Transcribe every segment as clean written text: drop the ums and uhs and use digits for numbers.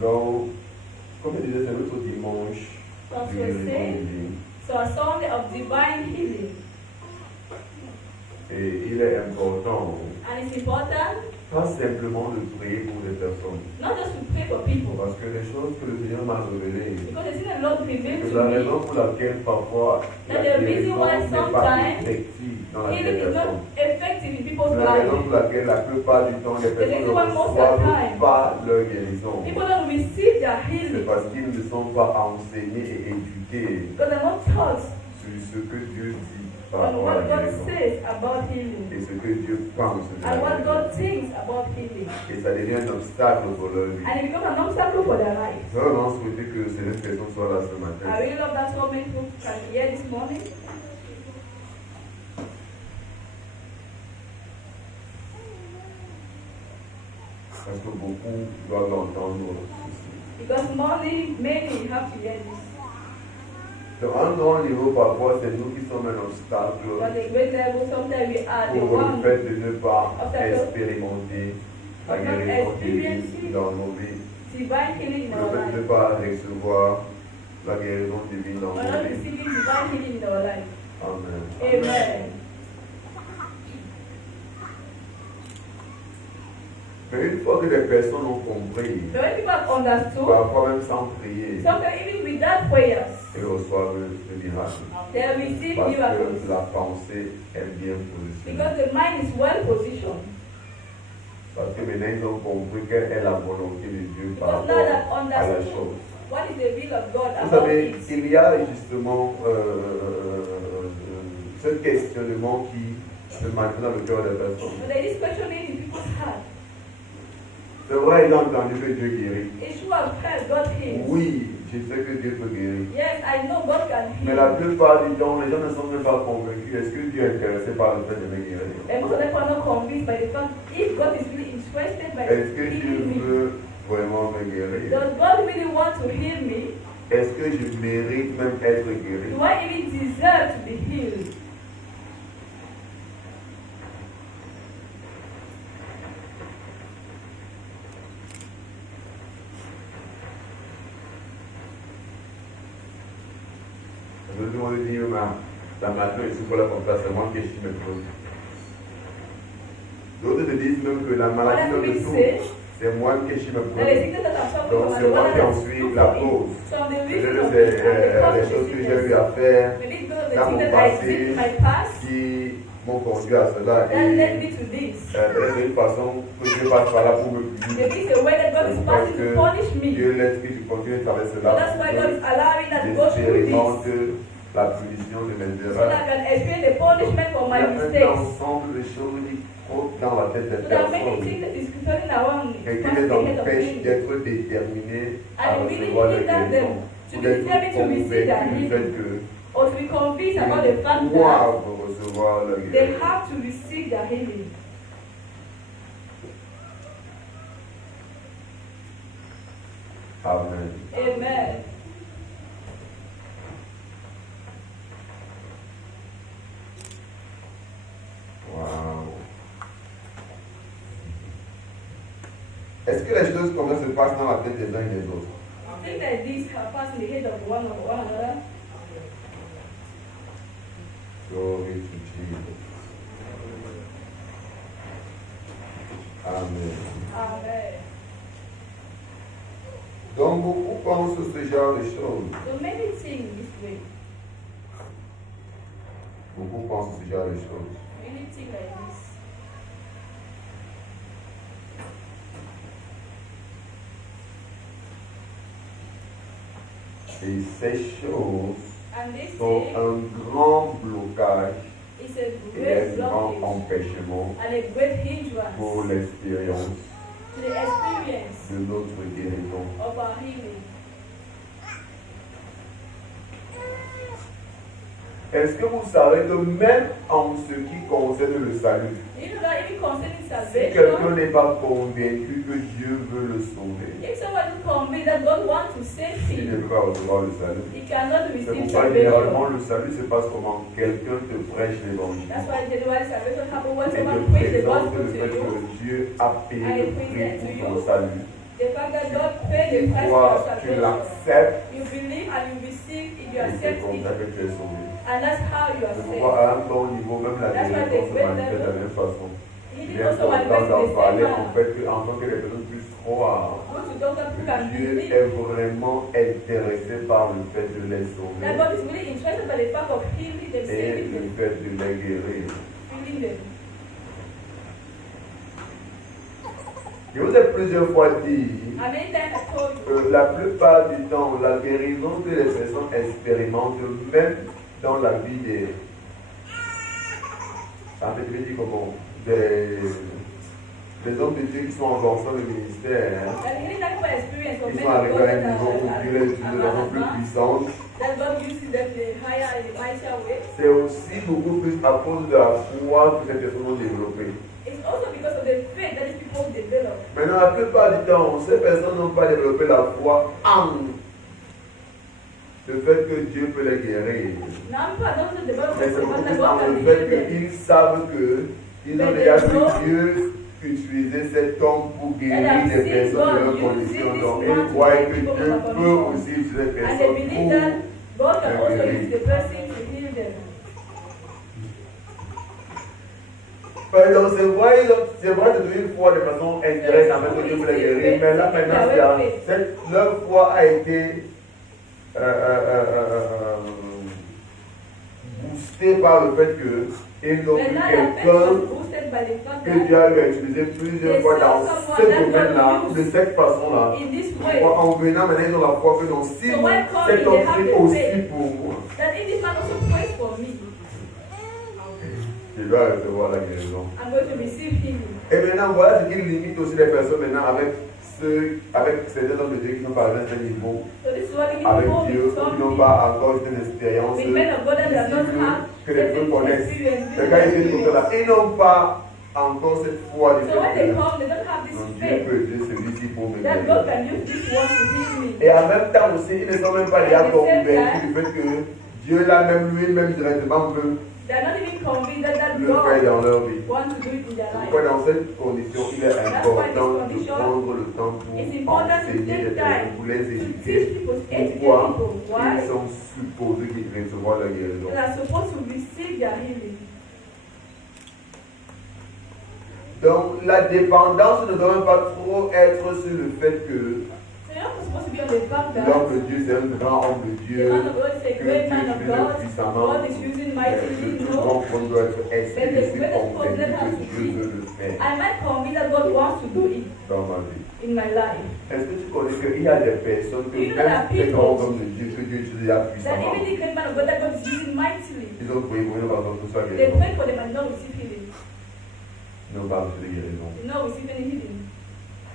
Donc, comme je disais, c'est notre dimanche So as du we guérison say, divine. so a Sunday of divine healing. Et il est important, And it's important pas simplement de prier pour des personnes. not just to pray for people, Parce que les choses que le Seigneur m'a révélées, because the thing that the Lord revealed c'est to la me, raison pour laquelle parfois la That the reason guérison why n'est pas sometimes effective dans la vie healing des is not personnes. effective in people's C'est la raison lives. pour laquelle la plupart du temps, les personnes reason ne why most of the reçoivent time, pas leur guérison. People don't receive their C'est healing parce qu'ils ne sont pas enseignés et éduqués because they're not taught sur ce que Dieu dit par on rapport à what la God guérison says about healing et ce que Dieu pense de la and what guérison. God thinks about healing. Et ça devient un obstacle pour leur vie. And it becomes an obstacle for their life. J'aurais vraiment souhaité que ces personnes soient là ce matin. I really love that so many people can hear this morning. Parce que beaucoup doivent l'entendre aussi. Because many have to hear this. Donc, à un grand niveau, parfois, c'est nous qui sommes un obstacle But at a great level, sometimes we are the pour le one fait de ne pas Obstacle. expérimenter la Of not guérison divine experiencing dans nos vies. divine healing in Le our fait de ne life. pas recevoir la guérison divine dans We're nos not vies. receiving divine healing in our life. Amen. Amen. Mais une fois que les personnes ont compris, But when people have understood, parfois même sans prier, sometimes even without prayers, ils reçoivent le miracle. they receive Parce miracles. que la pensée est bien positionnée. Because the mind is well positioned. Parce que maintenant ils ont compris quelle est la volonté de Dieu par Because now rapport that à la understood chose. what is the will of God Vous about savez, it, il y a justement ce questionnement qui se maintient dans le cœur des personnes. but there is questioning in people's heart. C'est vrai, ils ont entendu que Dieu guérit. It's true, I've heard God heals. Oui, je sais que Dieu peut guérir. Yes, I know God can Mais la heal. plupart du temps, les gens ne sont même pas convaincus. Est-ce que Dieu est intéressé par le fait de me guérir? And most of them are not convinced by the fact if God is really interested by Est-ce que Dieu healing me. veut vraiment me guérir? Does God really want to heal me? Est-ce que je mérite même être guéri? Do I even deserve to be healed? Je me demande de dire, la matin, ici pour la confiance, c'est moi qui suis me pose. D'autres te disent même que la maladie de tout, c'est moi qui suis me There is pose. sickness that I'm suffering Donc from, c'est and the moi one qui that en suis look la for it. cause. So I'm the Peut-être reason of c'est it, and the cause les of the choses que j'ai eu sickness. à faire Maybe it's because of the dans things mon that I did in passé my past qui m'ont conduit à cela. that led Et me to this. c'est une façon que Dieu passe par là pour me punir. Maybe it's a way that God is passing to punish me. Dieu laisse que tu continues à traverser So cela that's why God is pour allowing that que to go through this. j'expérimente la punition de mes So that I erreurs. can experience the punishment for Il y my a un mistakes. ensemble de choses qui trottent dans la tête des So there are many personnes things that is turning around et qui past les the head of empêchent me. d'être déterminés à And it really recevoir la hinders them guérison. to Ou be d'être determined to receive their convaincus du healing. fait que Or to be convinced about the fact ils that doivent recevoir la they guérison. have to receive their healing. Amen. Amen. Wow. Est-ce que les choses comme ça se passent dans la tête des uns et des autres? Things like this have passed in the head of one another. Glory to Jesus. Amen. Amen. Donc beaucoup pensent ce genre de choses. So many things this way. Beaucoup pensent ce genre de choses. Many things like this. Et ces choses And this sont thing un grand blocage is a et great un grand blockage empêchement and a great pour hindrance l'expérience to the experience de notre guérison. of our healing. Est-ce que vous savez que même en ce qui concerne le salut, You know that even concerning si salvation, quelqu'un n'est pas convaincu que Dieu veut le sauver, if someone is convinced that God wants to save il ne him, peut pas recevoir le salut. he cannot C'est receive pourquoi généralement salvation. le salut se passe comment quelqu'un te prêche l'évangile. That's why generally salvation happens when Et te someone preaches the présente gospel le to fait you que Dieu a payé le prix pour ton salut. The fact that God paid the Tu price for crois, your tu salvation. l'acceptes, You believe and you receive it, you et c'est accept comme it. ça que tu es sauvé. And that's how you are C'est saved. pourquoi à un bon niveau, même la That's why guérison se they manifeste de la même façon. He Il did est also important manifest d'en the same parler en manner. fait qu'en tant que les personnes puissent croire Go to doctor who can que Dieu believe est vraiment intéressé par le fait de les that sauver God is really interested by the fact of healing them, et saving le them, fait de les guérir. healing them. Je vous ai plusieurs fois dit How many times I told you que la plupart du temps, la guérison que les personnes expérimentent, même dans la vie des... En fait, je vais dire comment des hommes de Dieu qui sont encore dans le ministère, hein, that healing that people experience of ils men sont of arrivés God à un that niveau où Dieu les utilise de façon plus puissante. that God uses them the higher and the mightier way. C'est aussi beaucoup plus à cause de la foi que ces personnes ont développé. It's also because of the faith that these people develop. Maintenant, la plupart du temps, ces personnes n'ont pas développé la foi en le fait que Dieu peut les guérir. Now people don't develop Mais the c'est beaucoup faith that plus en God can le fait heal them. qu'ils savent qu'ils ont déjà vu Dieu utiliser cet homme pour guérir des personnes de leurs conditions. Donc, ils croient que Dieu peut aussi utiliser des And they personnes believe that pour... God can also use the person to heal them. Donc, c'est vrai de une foi de façon indirecte en fait que Dieu peut les guérir. Mais là, maintenant, leur foi a été boostée par le fait qu'ils ont vu But now their faith quelqu'un was boosted by the fact que that Dieu a utilisé plusieurs fois dans ce domaine-là, de cette façon-là. in this way, En venant maintenant, ils ont la foi que non, si cet homme prie aussi pour moi, that if this man also prays for me, je dois recevoir la guérison. I'm going to receive healing. Et maintenant, voilà ce qui limite aussi les personnes maintenant avec certains hommes de Dieu qui n'ont pas atteint ce niveau So this is what we avec need Dieu, to qui n'ont pas encore une expérience with men of God that does not have que les peu certain connaissent. experience. Les gars, ils viennent comme ça, ils n'ont pas encore cette foi du So when they fait come, they don't have que this Dieu faith peut utiliser celui-ci pour me that God guérir. can use this one to heal me. Et en même temps aussi, ils ne sont même pas déjà convaincus du fait que Dieu là même lui-même directement veut They're not even convinced that le faire God dans leur vie. wants to do it in their life. Pourquoi dans cette condition, il est important de prendre le temps pour It's important to enseigner les take personnes, time pour les to teach éduquer. people, to educate Pourquoi people. Why? ils sont supposés recevoir la guérison. They are supposed to receive their healing. Donc la dépendance ne doit même pas trop être sur le fait que So you're not supposed to be on the fact that l'homme de Dieu c'est un grand homme de the Dieu, man of God is a que great Dieu man of utilise God. puissamment. God is using Le mightily. plus No. grand problème doit être est-ce que je suis convaincu que Dieu veut le faire I might convinced that God wants to do it dans ma vie. in my life. Est-ce que tu connais qu'il y a des personnes que You know même that ces people- grands hommes de Dieu que Dieu utilise That puissamment, even the great man of God that God is using mightily, ils ont prié pour eux, par exemple, tout ça they guérison. pray for them and not receive healing. Ils n'ont pas reçu de guérison. Not receive any healing.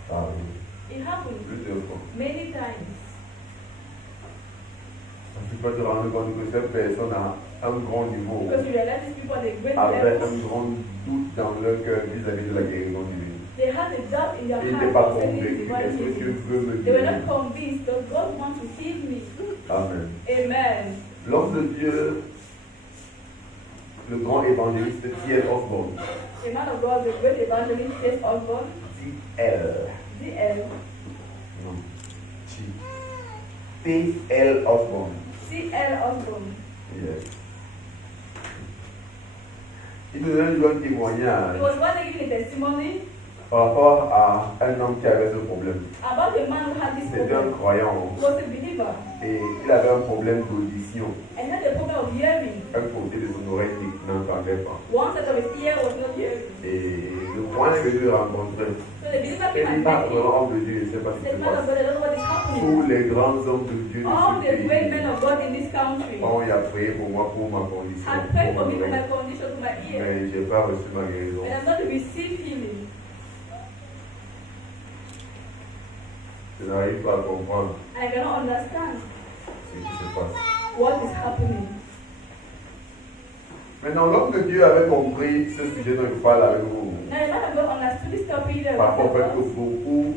Ça arrive It happens plusieurs fois. many times. Tu peux te rendre compte que cette personne a un grand niveau, Because you realize these people are the great avec levels. un grand doute dans leur cœur vis-à-vis de la guérison divine. They had a doubt in their Ils heart n'étaient pas concerning convaincus. divine Est-ce que Dieu healing. veut me They were guérir? not convinced that God wants to heal me. Amen. Amen. L'homme de Dieu, le grand évangéliste T.L. Osborne, The man of God, the great evangelist, says Osborne, T.L. D.L. Non, T.L. Osborne. C.L. Osborne. Yes. Il nous donne un témoignage He was one giving a testimony par rapport à un homme qui avait ce problème. about a man who had this C'était un problem. croyant He was a believer et il avait un problème d'audition. and had a problem of hearing. Un côté de son oreille qui n'entendait pas. One side of his ear was not hearing. Et le croyant est venu le rencontrer. So the believer Et came il and pas met him. vraiment homme de Dieu, je ne sais pas ce qui Said, se man of passe. God, I don't know what is happening. Tous les grands hommes de Dieu de All ce the great men pays of God in this country ont prié pour moi, pour ma condition. had prayed for Pour me mon for my oreille. condition, for my ear. Mais je n'ai pas reçu ma guérison. And I'm not to receive healing. Je n'arrive pas à comprendre I cannot understand ce qui se passe. what is happening. Maintenant, l'homme de Dieu avait compris ce sujet dont il parle avec vous. Now the man of God understood this topic that Par rapport au fait que was beaucoup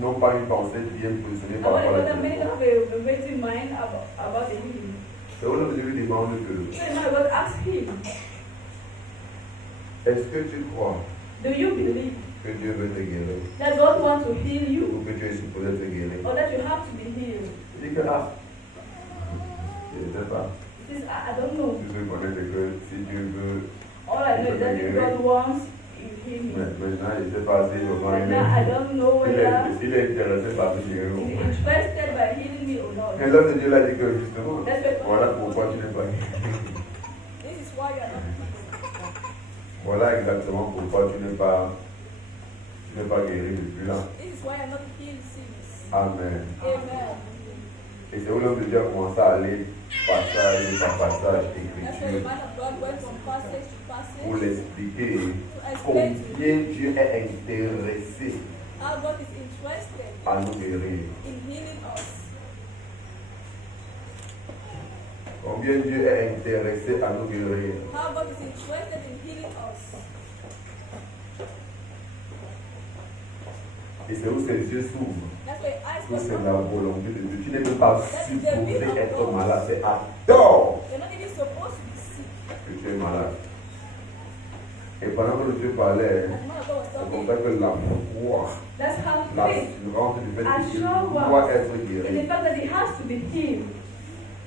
n'ont pas une pensée bien positionnée par about rapport à la that many guérison. have a waiting mind about the healing. Et l'homme de Dieu lui demande que, So the man of God asked him, est-ce que tu crois do you believe Que Dieu veut te guérir. That God wants to heal you. Ou que tu es supposé te guérir. Or that you have to be healed. Il dit que là, je ne sais pas. He says, I don't know. Tout ce que je connais, c'est que si Dieu veut, All I know is that if God wants, you heal me. maintenant, il s'est passé au But now I don't know whether il est intéressé par te guérir. he's interested by healing me or not. Et l'homme de Dieu l'a dit que justement, That's what voilà pourquoi tu n'es pas guéri. This is why you're not healed. Voilà exactement pourquoi tu n'es pas guéri depuis là. This is why you're not healed since. Amen. Amen. Et c'est où l'homme de Dieu a commencé à aller passage par passage, That's why the écriture, man of God went from passage to passage pour l'expliquer to explain to combien you Dieu est intéressé how God is interested à nous guérir. in healing us. Combien Dieu est intéressé à nous guérir. How God is interested in healing us. Et c'est où ses yeux s'ouvrent. That's why eyes Où c'est got la open. volonté de Dieu. Tu n'es même pas supposé être malade. C'est à tort You're not even supposed to be sick. que tu es malade. Et pendant que Dieu parlait, As man of God was c'est talking, comme ça que la foi, that's how faith l'assurance du fait que tu assure dois être is the guéri, fact that he has to be healed.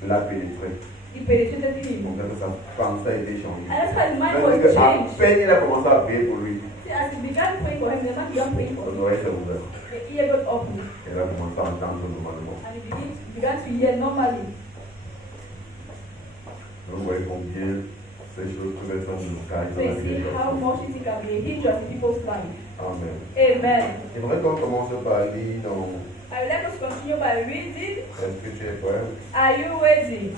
l'a pénétré. He penetrated him. Donc ça, sa pensée a été And changée. that's why his mind C'est-à-dire was qu'à changed. peine il a commencé à prier pour lui, See, as he began praying for him, the man began praying for son him. oreille s'est ouverte. The ear got open Elle a commencé à entendre normalement. and he began to hear normally. Donc vous voyez combien ces choses peuvent être locales So dans la you vie see des how gens. much it can be a hindrance in people's life. Amen. Amen. J'aimerais qu'on commence par lire dans. I would like us to continue by reading. Est-ce que tu es prêt? Are you ready?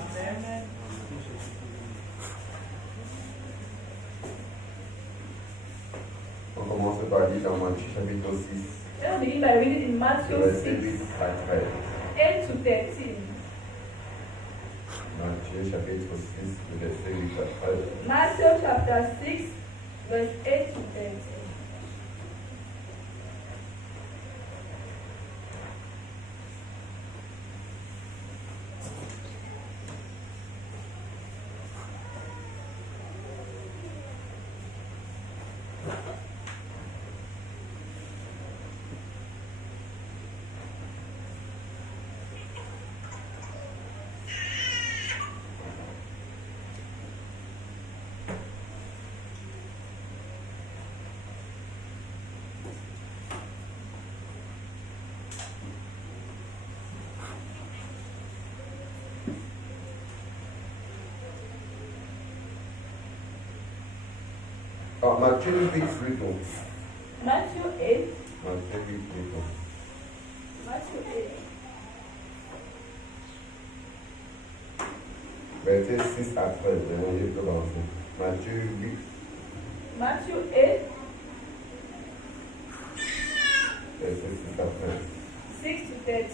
On commence par lire dans Matthieu chapitre 6, Let us begin by reading in Matthew verset 6, 8 à 13. 8 to 13. Matthieu chapitre 6, verset 8 à 13. Matthew chapter 6, verse 8 to 13. Matthieu 8 plutôt. Matthew 8, Matthieu 8 plutôt. Matthew 8, Verset 6 à 13. Je peux avancer. Matthieu 8, Matthew 8, verset 6 à 13. 6 to 13.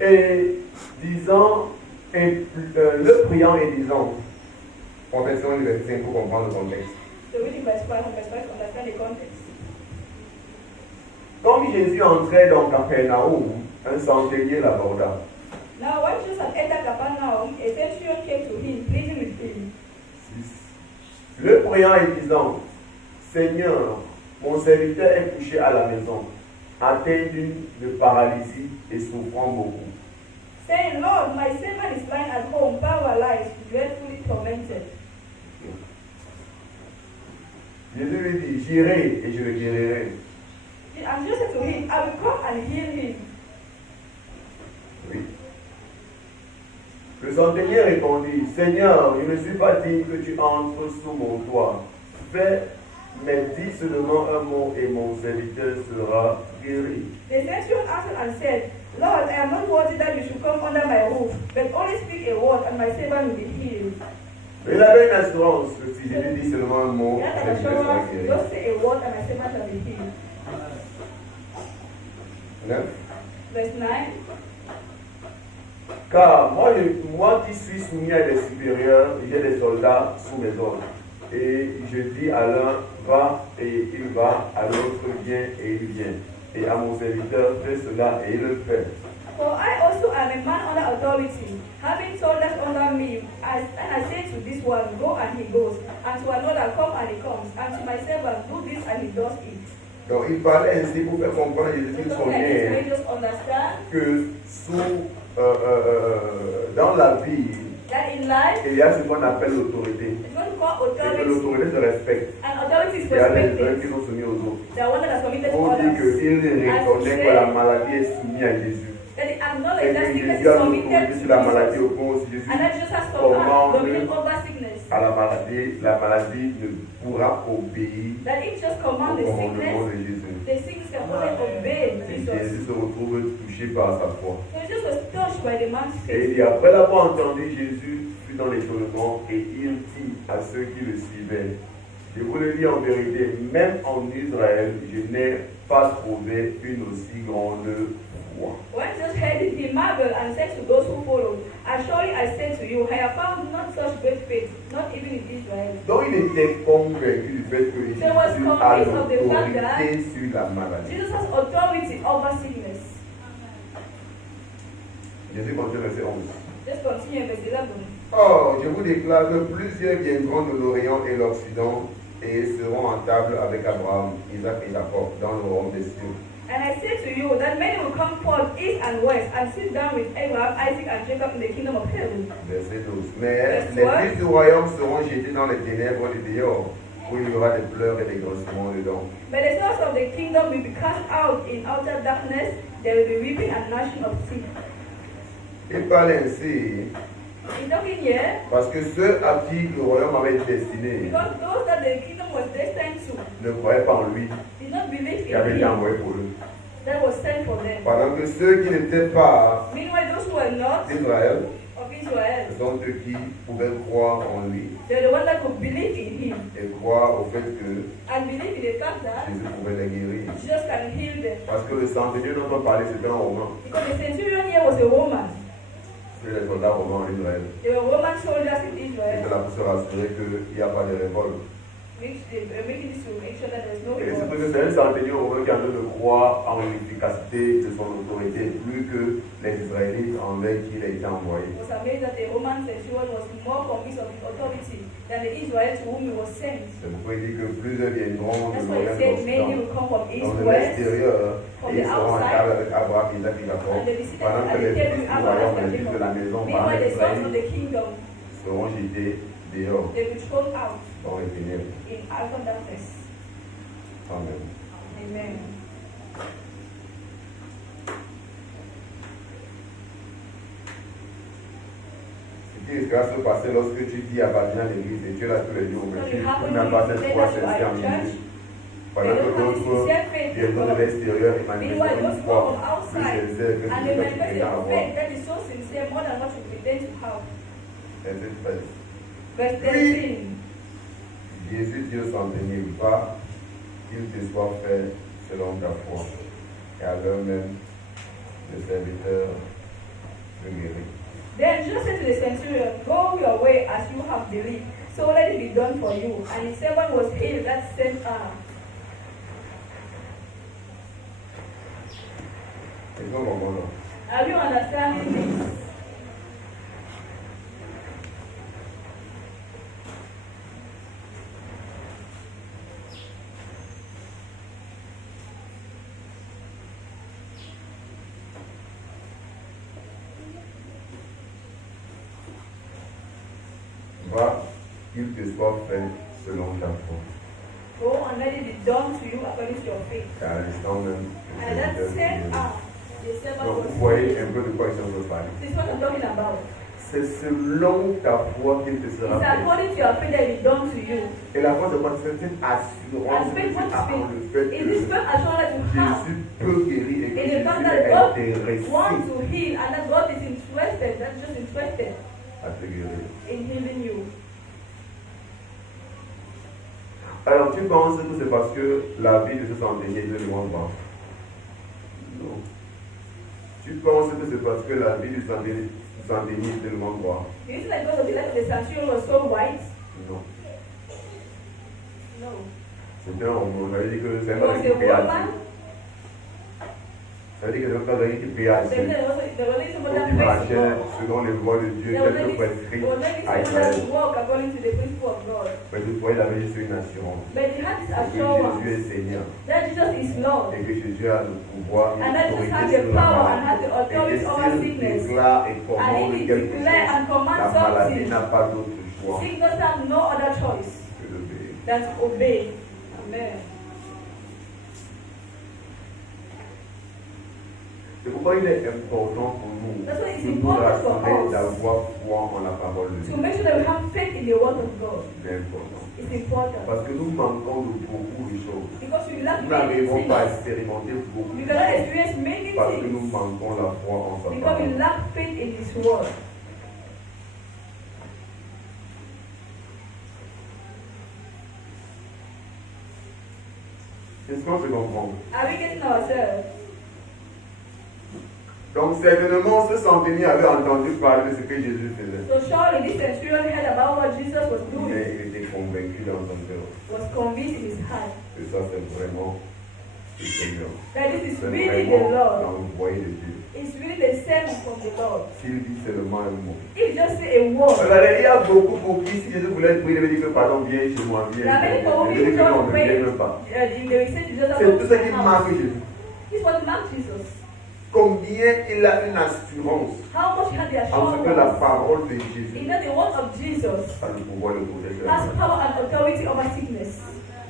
Et disant, le priant et disant, confessons le verset 5 pour comprendre le contexte. So reading verse 5 and verse 5 to understand the context. Comme Jésus entrait dans Capernaum, un centenier l'aborda. Now when Jesus had entered Capernaum, a centurion came to him, pleading with him. 6. Le priant et disant, Seigneur, mon serviteur est couché à la maison, atteint de paralysie et souffrant beaucoup. Saying, Lord, my servant is lying at home, paralyzed, dreadfully tormented. Jésus lui dit, j'irai et je le guérirai. And Jesus said to him, I will come and heal him. Oui. Le centenier répondit, Seigneur, je ne suis pas digne que tu entres sous mon toit. Fais, mais dis seulement un mot et mon serviteur sera guéri. The centurion answered and said, Lord, I am not worthy that you should come under my roof, but only speak a word and my servant will be healed. Mais il avait une assurance que si Jésus dit seulement un mot, He had le an serviteur sera assurance, guéri. just say a word and my servant shall be healed. 9. Verse 9. Car moi qui suis soumis à des supérieurs, j'ai des soldats sous mes ordres. Et je dis à l'un, va, et il va, à l'autre, viens, et il vient. Et à mon serviteur, fais cela, et il le fait. For I also am a man under authority, having soldiers under me, and I say to this one, go and he goes, and to another, come and he comes, and to my servant, do this and he does it. Donc il parlait ainsi pour faire comprendre à Jésus qu'il So that this may songeait just understand que dans la vie, that in life, il y a ce qu'on appelle l'autorité. it's what we call Et que authority, l'autorité se respecte. and authority is Il y a les uns respected. qui sont soumis aux autres. The one that has committed to On dit others. qu'il reconnaît que la maladie est soumise à Jésus. That he Et acknowledge that que sickness Jésus is a committed l'autorité to sur la maladie Jesus. au point où Jésus And that Jesus has commande dominion over sickness. à la maladie ne pourra obéir That it just au command the commandement sickness, de Jésus. the sickness can only obey Et Jesus. Jésus se retrouve touché par sa foi. So Jesus was touched by the man's Et il faith. dit, après l'avoir entendu, Jésus fut dans l'étonnement et il dit à ceux qui le suivaient, je vous le dis en vérité, même en Israël, je n'ai pas trouvé une aussi grande foi. When Jesus heard it, he marveled and said to those who followed, Surely I say to you, I have found not such great faith, not even in Israel. Donc il était convaincu du fait que Jésus There was a convinced of the fact that l'autorité sur la maladie. Jesus has authority over sickness. Jésus continue verset 11. Just continue in verse 11. Or, je vous déclare que plusieurs viendront de l'Orient et l'Occident et seront en table avec Abraham, Isaac et Jacob dans le royaume des cieux. And I say to you that many will come forth east and west and sit down with Abraham, Isaac, and Jacob in the kingdom of heaven. Verset 12. Mais Verset les 12. fils du royaume seront jetés dans les ténèbres du dehors, où il y aura des pleurs et des grincements dedans. But the sons of the kingdom will be cast out in outer darkness. There will be weeping and gnashing of teeth. Il parle ainsi He's talking here parce que ceux à qui le royaume avait été destiné because those that the kingdom was destined to ne croyaient pas en lui, did not believe qui avait in été him envoyé pour eux. that was sent for them. Pendant que ceux qui n'étaient pas Meanwhile, those who were not d'Israël, of Israel, ce sont ceux qui pouvaient croire en lui they're the ones that could believe in him et croire au fait que and believe in the fact that Jésus pouvait les guérir. Jesus can heal them. Parce que le centenier dont on parlait, c'était un Romain. Because the centurion here was a Roman. C'est les soldats romains en Israël. They were Roman soldiers in Et Israel, c'est là pour se rassurer qu'il n'y a pas de révolte. which they were making this to make sure that there's no Et c'est parce revolt. que c'est un centenier romain qui a de croire en l'efficacité de son autorité, plus que les Israélites envers qui il a été envoyé. I was amazed that the Roman centurion was more convinced of his authority than the Israel to whom he was sent. C'est pourquoi il dit que plusieurs viendront de That's why he l'Orient said et many de will come from l'Occident, east, dans west, l'extérieur, from et the ils seront en outside, table avec Abraham, Isaac et Jacob. and they visited Pendant que at les the table fils with du Abraham royaume, and les fils de la Jacob. maison, par Meanwhile, the sons of Israël, the kingdom, seront jetés dehors they will be thrown out dans les ténèbres. in outer darkness. Amen. Amen. Ce qui risquera de se passer lorsque tu dis appartenir à l'église et tu es là tous les jours, mais tu n'as pas cette foi sincère en Jésus. Pendant que d'autres viendront de l'extérieur et manifestent Meanwhile, une those who foi come from plus outside sincère que ce and que they tu manifest prétends a avoir. faith that is so sincere more than what you pretend to have. Verset 13. Verse 13. Jésus dit au centenier, va, qu'il te soit fait selon ta foi. Et à l'heure même, le serviteur fut guéri. Then Jesus said to the centurion, go your way as you have believed, so let it be done for you. And his servant was healed that same hour. Est-ce qu'on comprend là? Are you understanding this? Va, qu'il te soit fait selon ta foi. Go and let it be done to you according to your faith. Car à l'instant même, le And that serviteur fut same guéri. hour, the servant Donc, was vous voyez healed. un peu de quoi ils sont en train de parler. This is what I'm talking about. C'est selon ta foi qu'il te sera It's fait. according to your faith that it is done to you. Et la foi, c'est quoi? C'est cette assurance And que faith, tu what as en le fait is this que faith assurance that you have Jésus peut guérir et que in the Jésus fact est that God intéressé wants to heal and that God is interested, that's just interested à te guérir. in healing you. Alors, tu penses que c'est parce que la vie de ce centenier est de loin droit? Non. Tu penses que c'est parce que la vie du centenier est de loin droit? Do you think that because of the life of the centurion was so white? Non. No. C'était un roman. J'avais dit que c'est It un was homme a créatif. woman. Ça veut dire que ne pas venir qui prie à Dieu. There was only someone that Qui prays to marchait God. selon les voies de Dieu, There was tel que only prescrit someone à that Israël. walk according to the principle of God. Mais toutefois, il avait juste une assurance. But he had this Que assurance Jésus est Seigneur. that Jesus is Lord. Et que Jésus a le pouvoir et And that Jesus l'autorité has the sur la power and has maladie. the authority Et over que sickness. s'il déclare et And commande if he quelque declare chose, and command la maladie something, n'a pas d'autre choix sickness have no other choice que d'obéir. than to obey. Amen. C'est pourquoi il est important pour nous That's why it's de nous important for rassurer us d'avoir foi en la parole de to Dieu. make sure that we have faith in the word of God. C'est important. It's important. Parce que nous manquons de beaucoup de choses. Because we lack Nous many n'arrivons pas à things. expérimenter beaucoup We de cannot choses experience many parce que nous things manquons la foi en sa because we parole. lack faith in His word. Est-ce qu'on se comprend? Are we getting ourselves? Donc certainement ce centenier avait entendu parler de ce que Jésus faisait. So surely this centurion heard about what Jesus was doing, Mais il était convaincu dans son cœur was convinced in his heart que ça c'est vraiment le Seigneur. that this is C'est really the vraiment Lord. l'envoyé de Dieu. It's really the sermon from the Lord. S'il dit seulement un mot. If you just say a word, Regardez, il y a beaucoup pour qui, si Jésus voulait être prié, il avait dit que pardon, viens chez moi, viens. there are many people who Il avait dit que non, don't ne pray. viens même pas. They will say to Jesus, C'est tout ce qui marque Jésus. This was not Jesus. Combien il a une assurance How much he had the en ce que la assurance parole de in Jésus that the word of Jesus a le pouvoir de protéger la has maladie. power and authority over sickness.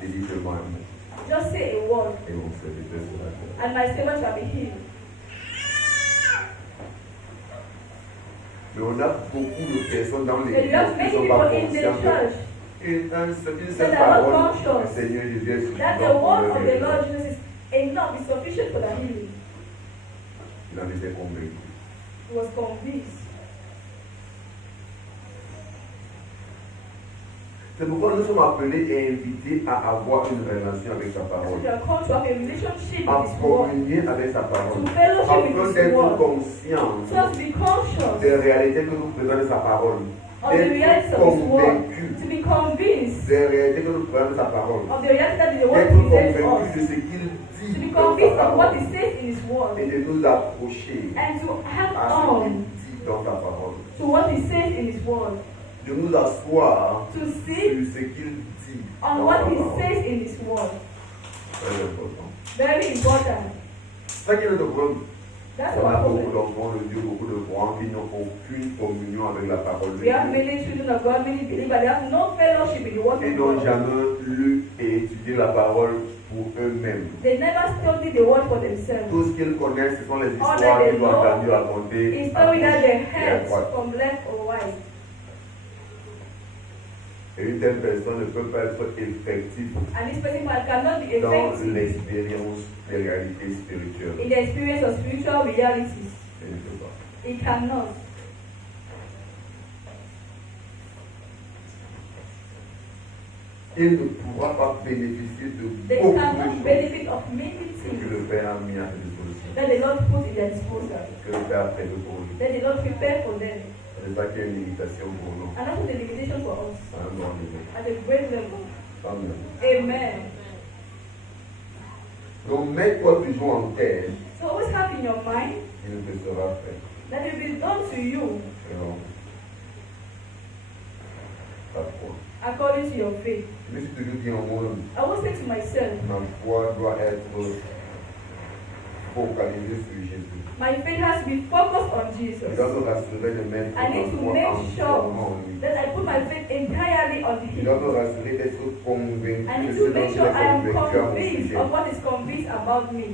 Il dit seulement un mot. Just say a word, Et mon serviteur sera guéri. and my servant shall be healed. Mais on a beaucoup de personnes dans But l'église you have qui many ne sont pas people in the conscientes church une that seule are not parole conscious du Seigneur Jésus est that suffisante the pour word leur of the guérison. Lord Jesus is enough, is sufficient for the healing. Il en était convaincu. He was convinced. C'est pourquoi nous sommes appelés et invités à avoir une relation avec sa So parole, we are called to have a relationship à with His word, communier avec sa parole, to fellowship afin with His d'être word, conscients so as to be conscious des réalités que nous présente de sa parole, of the realities d'être of His word, convaincus to be convinced des réalités que nous présente de sa parole, of the reality that the word d'être presents convaincus us, de ce qu'il to dit be dans sa convinced of what parole He says in His word, et de nous approcher and to help à ce qu'il on dit dans sa parole, to what He says in His word, de nous asseoir to sur see ce qu'il dit on dans what sa He parole. says in His word. Très important. Very important. Ça qui est notre problème. That's On our a beaucoup problem. d'enfants de Dieu, beaucoup de croyants qui n'ont aucune communion avec la parole de We have Dieu. many children of God, many believers, but they have no fellowship in the word Ils of n'ont God. jamais lu et étudié la parole pour eux-mêmes. They never study the word for themselves. Tout ce qu'ils connaissent, ce sont les All histoires that they qu'ils ont know entendues raconter It's à story that they gauche et à heard droite. from left or right. Et une telle personne ne peut pas être effective And this person cannot be dans effective l'expérience des réalités spirituelles. in the experience of spiritual realities. Il ne peut pas. It cannot. Il ne pourra pas bénéficier de They beaucoup de cannot choses benefit of many que things le Père a mis à sa disposition, that the Lord put in their disposal, que le Père a prévu pour lui. that the Lord prepared for them. C'est ça qui est une limitation pour nous. And that's the limitation for us À un grand niveau. at a great level. Amen. Amen. Donc, mets-toi toujours en tête, So always have in your mind il te sera fait. that it will be done to you Selon ta foi. according to your faith. Je me suis toujours dit en moi, I always say to myself, ma foi doit être focalisée sur Jésus. my faith has to be focused on Je Jesus. dois me rassurer de mettre I need ma to foi make entièrement sure en lui. that I put my faith entirely on Je dois me Him. rassurer d'être convaincu I de need ce to dont make il sure est I am convaincu à mon convinced sujet. of what is convinced about me.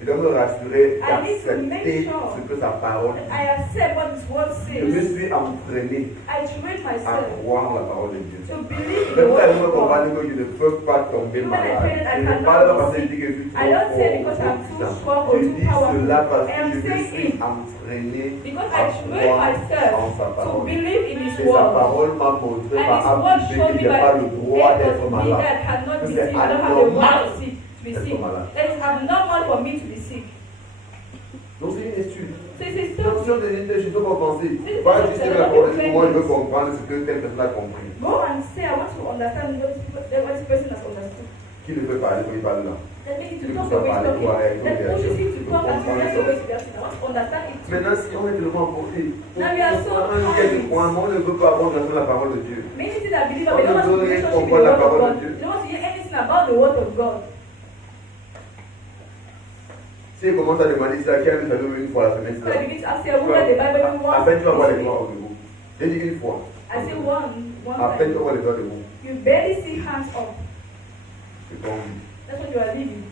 Je dois me rassurer I need to make d'accepter sure ce que sa parole that I dit. accept what His word Je me says. suis entraîné I train à myself croire la parole de Dieu. to believe in the Même word quand of me God. comprendre que je ne peux pas tomber Even I malade. pray that I Je ne cannot parle pas be parce que je sick. dis que je suis I don't say trop because I'm too puissant. strong or Je too dis cela powerful. parce I am que je me saying suis it entraîné because à I train croire en myself sa to parole. believe in His Et sa word. parole m'a montré And par His word abusé showed que me je n'ai by pas le droit A d'être plus B malade. that I cannot be C'est sick. I don't have the abnormal right to be d'être sick. malade. That is abnormal for me to be sick. Donc c'est une étude. So it's C'est a une study. question de je peux pas penser. C'est Pas une juste question la de parole, different moi je veux things. comprendre ce que telle personne a compris. Go and say, I want to understand what this person has understood. Qui qui le fait parler quand il parle là. That makes you to talk the way he's talking. That pushes you to talk and to react the way he's reacting. I want to understand it too. Maintenant, si on est tellement porté, Now we are so on ne veut pas avoir la parole de Dieu. many things that believe, but they don't want to be relationship with the word of God. They don't want to hear anything about the word of God. Si il commence à demander ça, qui a vu ça une fois la semaine, So I begin to ask you, who read the Bible even à peine tu vas voir les once? doigts au debout. J'ai dit une fois. I say one À peine tu time. vas voir les doigts debout. You barely see hands up. C'est ton vie. That's what you are living.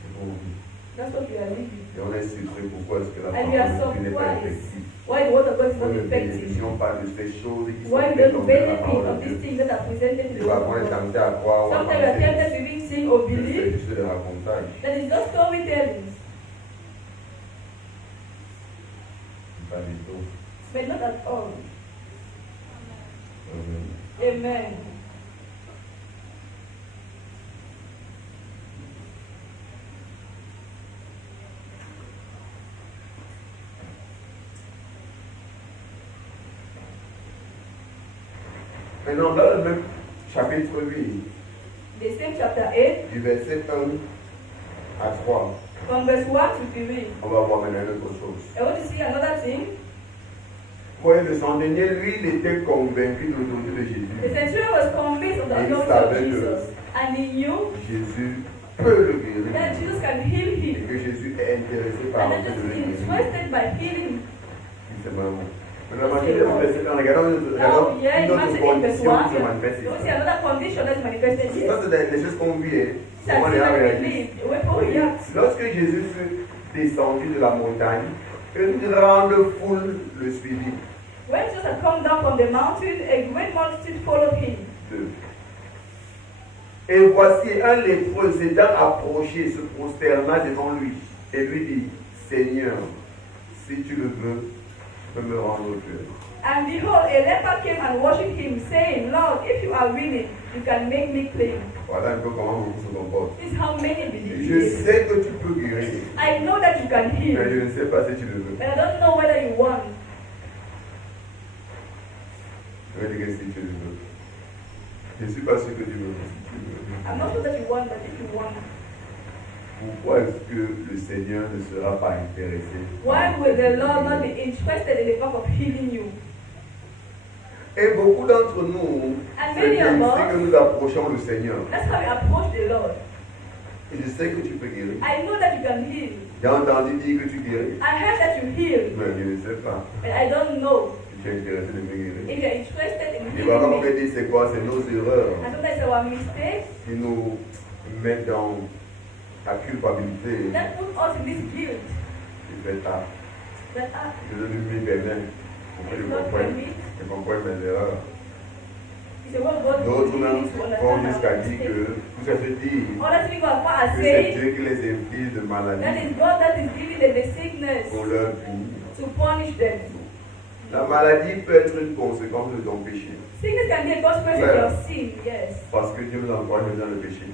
C'est ton vie. That's what you are living. Et on est surpris pourquoi est-ce que la And we are parole de Dieu n'est pas surprised effective. why the word of God is On not ne effective. bénéficions pas de ces choses qui sont Why we faites don't comme de la benefit parole of de these Dieu. things that are presented in Et the word parfois on of est God. tenté à croire ou à Sometimes we are penser tempted to even sing or que c'est believe juste de racontage. that it's just storytelling, Pas du tout. but not at all. Amen. Amen. Maintenant, dans le même chapitre 8, The same chapter 8, du verset 1 à 3, from verse 1 to 3. on va voir maintenant une autre chose. I want to see another thing. Voyez, le centenier, lui, il était convaincu de l'autorité de The Jésus. centurion was convinced of the Et il authority savait of que Jesus, and he knew Jésus peut le guérir. that Jesus can heal Et him, que Jésus est intéressé par and le that fait de le Jesus is guérir. interested by healing. C'est vraiment. Maintenant, regardons Now, here une in autre Matthew 8, verse condition 1, qui se manifeste you will see ici. another condition that's manifested Ça, here. c'est des choses qu'on vit. Hein. That Comment les gens we réagissent. live, the way people react. Lorsque Jésus fut descendu de la montagne, une grande foule le suivit. When Jesus had come down from the mountain, a great multitude followed him. Et voici un lépreux s'étant approché, se prosterna devant lui et lui dit, Seigneur, si tu le veux, tu peux me rendre pur. And behold, a leper came and worshipped him, saying, Lord, if you are willing, you can make me clean. Voilà un peu comment beaucoup se comportent. This is how many believe Je this. sais que tu peux guérir, I know that you can mais heal, je ne sais pas si tu le veux. but I don't know whether you want. Je vais dire que si tu le veux. Je ne suis pas sûr que tu le veux. Si tu le veux. I'm not sure that you want, but if you want. Pourquoi est-ce que le Seigneur ne sera pas intéressé? Why will the Lord not be interested in the fact of healing you? Et beaucoup d'entre nous, And c'est many of ainsi us- que nous approchons le Seigneur. That's how we approach the Lord. Et je sais que tu peux guérir. I know that you can heal. J'ai entendu dire que tu guéris, I heard that you heal, mais je ne sais pas but I don't know si tu es intéressé de me guérir. if you're interested in Et voilà, healing on me. peut dire c'est quoi? C'est nos erreurs And sometimes our mistakes qui nous mettent dans la culpabilité. that put us in this guilt Je fais ça. that Je donne une permet pour que je comprenne mes erreurs. is a word God D'autres will même need to vont understand jusqu'à our dire mistakes. que, jusqu'à se dire Others people are far as que c'est saying Dieu qui les inflige de that maladie is God that is giving them the sickness pour leur punir. to punish them. La maladie peut être une conséquence de ton péché. Sickness can be a consequence of your sin, yes. Parce que Dieu nous encourage dans le péché.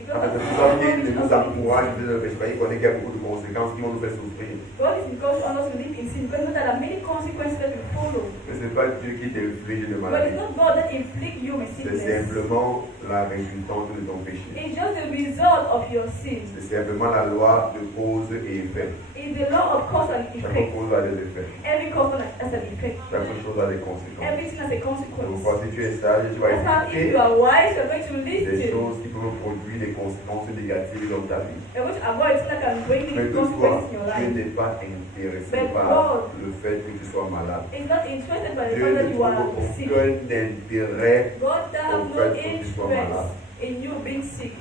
Because C'est of pour ça qu'il the nous encourage dans le péché. Il connaît qu'il y a beaucoup de conséquences qui vont nous faire souffrir. God is because on us to live in sin, because there are many consequences that will follow. Mais ce n'est pas Dieu qui t'inflige de But maladie. it's not God that inflicts you with C'est sickness. simplement la résultante de ton péché. It's just the result of your sin. C'est simplement la loi de cause et effet. It's the law of cause and Chaque effect. cause a des effets. Every cause has an effect. Chaque chose a des conséquences. Everything has a Donc, consequence. si tu es sage, tu vas That's how if écouter you are wise, you're going to des listen. choses qui peuvent produire des conséquences négatives dans ta vie. You're going to avoid things that can bring Mais these toutefois, consequences in your Dieu life. n'est pas intéressé Mais par God- le fait que tu sois malade. It's not interested by the Dieu fact ne that you are trouve sick. aucun intérêt God has au no fait que tu sois interest malade. in you being sick.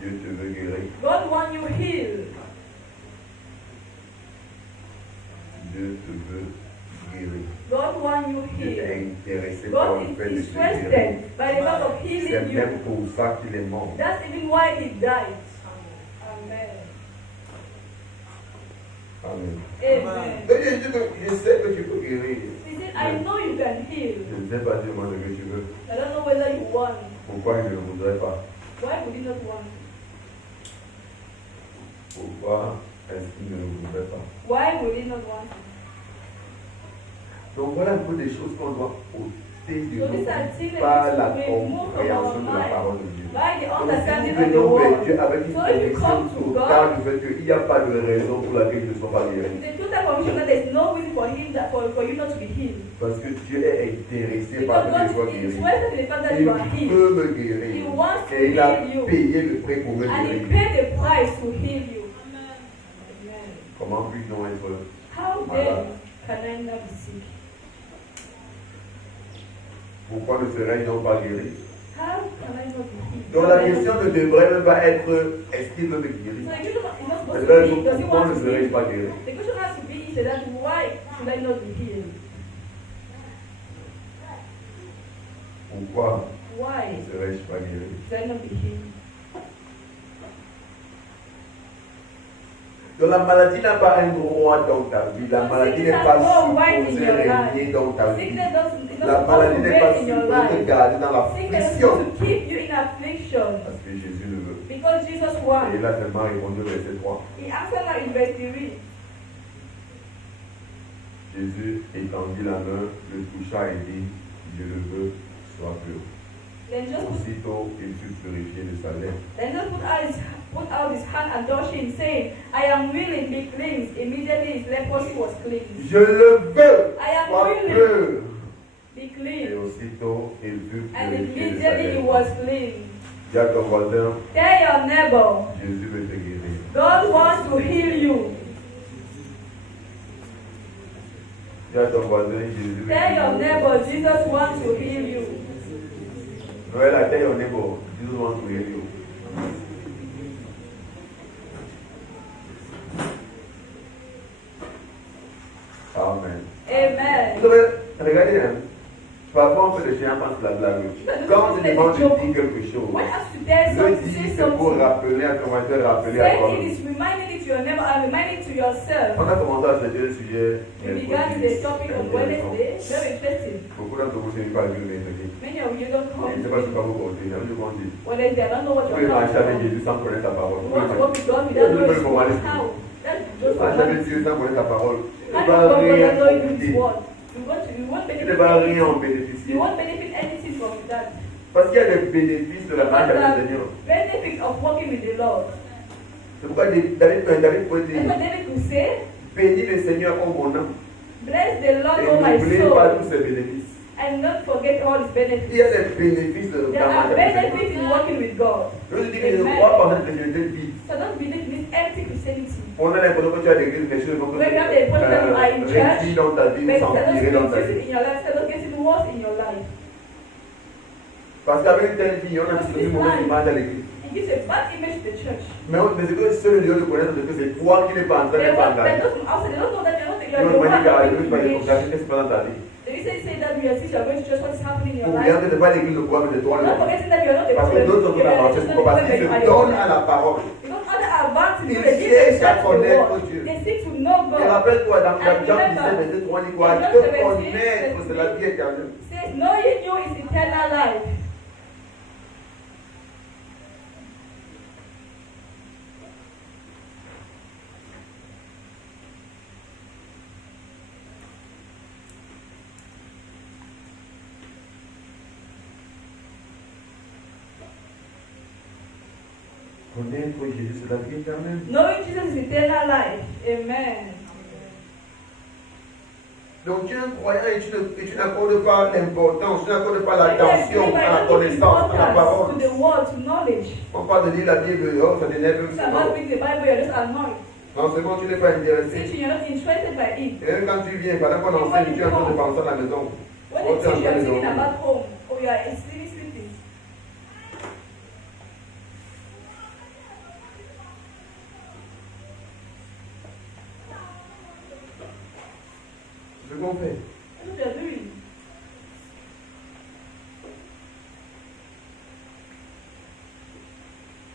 Dieu te veut guérir. God wants you healed. Dieu te veut guérir. God wants you Dieu est healed. intéressé par God le is fait de te guérir. interested by the fact of C'est healing même you. pour ça qu'il est mort. That's even why he died. Amen. Amen. Amen. Et Dieu dit que je sais que tu peux guérir. He said, I know you can heal. Je ne sais pas dire moi ce que tu veux. I don't know whether you want. Pourquoi je ne voudrais pas? Why would you not want? Pourquoi est-ce qu'il ne le voudrait pas? Why would you not want? Donc voilà un peu des choses qu'on doit ôter de So nous these are things that par need la to be removed from our compréhension de la mind. parole de Dieu. By the Donc, si understanding nous of the venons vers word. Dieu avec une So if you conviction come to totale God, du fait qu'il n'y a pas de raison pour laquelle je ne sois pas guéri. the total conviction that there is no reason for him that for you not to be healed. Parce que Dieu est intéressé par Because ce que je sois God is guéri. interested in the fact that Il you are healed. peut me He guérir. wants to Et il a heal you. payé le prix pour me And he guérir. paid the price to heal you. Amen. Comment puis-nous être How then can I not be sick? Pourquoi ne serais-je donc pas guéri? How can I not be healed? Donc la question ne devrait même pas être est-ce qu'il veut me So guérir? the question is not Elle supposed doit to être be, does he pourquoi want ne to serais-je heal? pas guéri? The question has to be is that why should I not be healed? Pourquoi Why ne serais-je pas guéri? should I not be healed? Donc la maladie n'a pas un droit dans ta vie. La maladie n'est pas supposée régner dans ta vie. Sickness doesn't, it's La not maladie supposed to n'est pas reign in your supposée te life. garder dans Sickness is l'affliction. supposed to keep you in affliction. Parce que Jésus le veut. Because Jesus Et won. il a seulement répondu au verset 3. He answered now in verse 3. Jésus étendit la main, le toucha et dit, je le veux, sois pur. Then just Aussitôt, il fut purifié de sa lèvre. put out his hand and touched him, saying, I am willing, be cleansed. Immediately his leprosy was cleansed. Je le veux, I am sois willing. pur. Be Et clean. aussitôt, il fut And purifié de sa immediately he lèvre. was clean. Dis à ton voisin, Tell your neighbor, Jésus veut te guérir. God wants to heal you. Dis à ton voisin, Jésus veut te Tell your guérir. neighbor, Jesus wants to heal you. Noël, tell your neighbor, Jesus wants to heal you. Amen. Amen. Vous savez, regardez, hein, parfois on fait des gens pensent la blague. Quand on te demande de dire quelque chose, When asked to tell le something, dire say c'est pour something. rappeler à comment te rappeler à Say toi. it is reminding it to your neighbor and reminding it to yourself. On a commencé à traiter le sujet. We began with the topic of Wednesday. Very interesting. Beaucoup d'entre vous ne savez pas le mercredi. Many of you don't Je ne sais come. pas si pas vous comptez. Je vous compte. Wednesday, I don't know what Vous you're pouvez marcher avec talking Jésus sans connaître sa parole. about. Vous You pouvez want to marcher. walk with God without Vous pouvez knowing commander. how. That's just Marcher avec what Dieu sans connaître sa parole. Tu How ne do vas you walk rien without knowing His profiter. word? You won't Tu benefit ne vas rien en anything. bénéficier. You won't benefit anything from that. Parce qu'il y a des bénéfices de la marche avec le Seigneur. Benefit of walking with the Lord. C'est pourquoi David pouvait That's dire, what David could say. bénis le Seigneur en mon âme. Bless the Lord, Et O my n'oubliez pas soul, tous ses bénéfices. and not forget all His Il y benefits. a des bénéfices de There la are marche avec le benefits Seigneur. in working with God. Je te dis que je ne crois pas en cette chrétienté vide. So don't believe in this empty Christianity. On a l'impression que tu as l'église, mais je ne veux When you have the impression that you are in church, réussir dans ta vie ou but instead of s'empirer dans ta increasing vie. in your life, instead of getting worse in your life. Parce qu'avec une telle vie, on a une mauvaise image à l'église. It gives a bad image to the church. Mais c'est que seul Dieu le connaît, c'est que c'est toi qui n'es pas en train They de want, t'engager. those from outside, they don't know that you're not, Non, you're the tu one m'as dit qu'à not l'église, tu vas engaged. t'engager, qu'est-ce qui se passe dans ta vie? They say that we are teaching, you're going to church, what is happening in your Pour life. bien que ce n'est pas l'église le problème, c'est toi le Not problème. forgetting that you're not the Parce que problem. d'autres sont en train d'avancer, c'est pourquoi? Parce qu'ils se donnent à la parole. Because other are bound to do Ils the cherchent à different connaître word. Dieu. They seek to know Et God. rappelle-toi, dans And Jean 17, remember, verset 3, on dit quoi? in John Que 17, connaître, c'est la vie éternelle. It says, knowing you is eternal life. Connaître Jésus, c'est la vie éternelle. Knowing Jesus is eternal life. Amen. Donc tu es un croyant et tu n'accordes pas l'importance, tu n'accordes pas When you l'attention believe, à I la don't give connaissance, à la importance parole. to the word, to knowledge. On parle de lire la Bible, oh, ça t'énerve If you are not souvent. reading the Bible, you're just annoyed. Non seulement tu n'es pas intéressé. Teaching, you're not interested by it. Et même quand tu viens, pendant qu'on enseigne, tu es en train de penser à la maison. When Oh, you tu es en teach, train you're de thinking dormir. about home, or you are sleeping. C'est ce qu'on fait. That's what you're doing.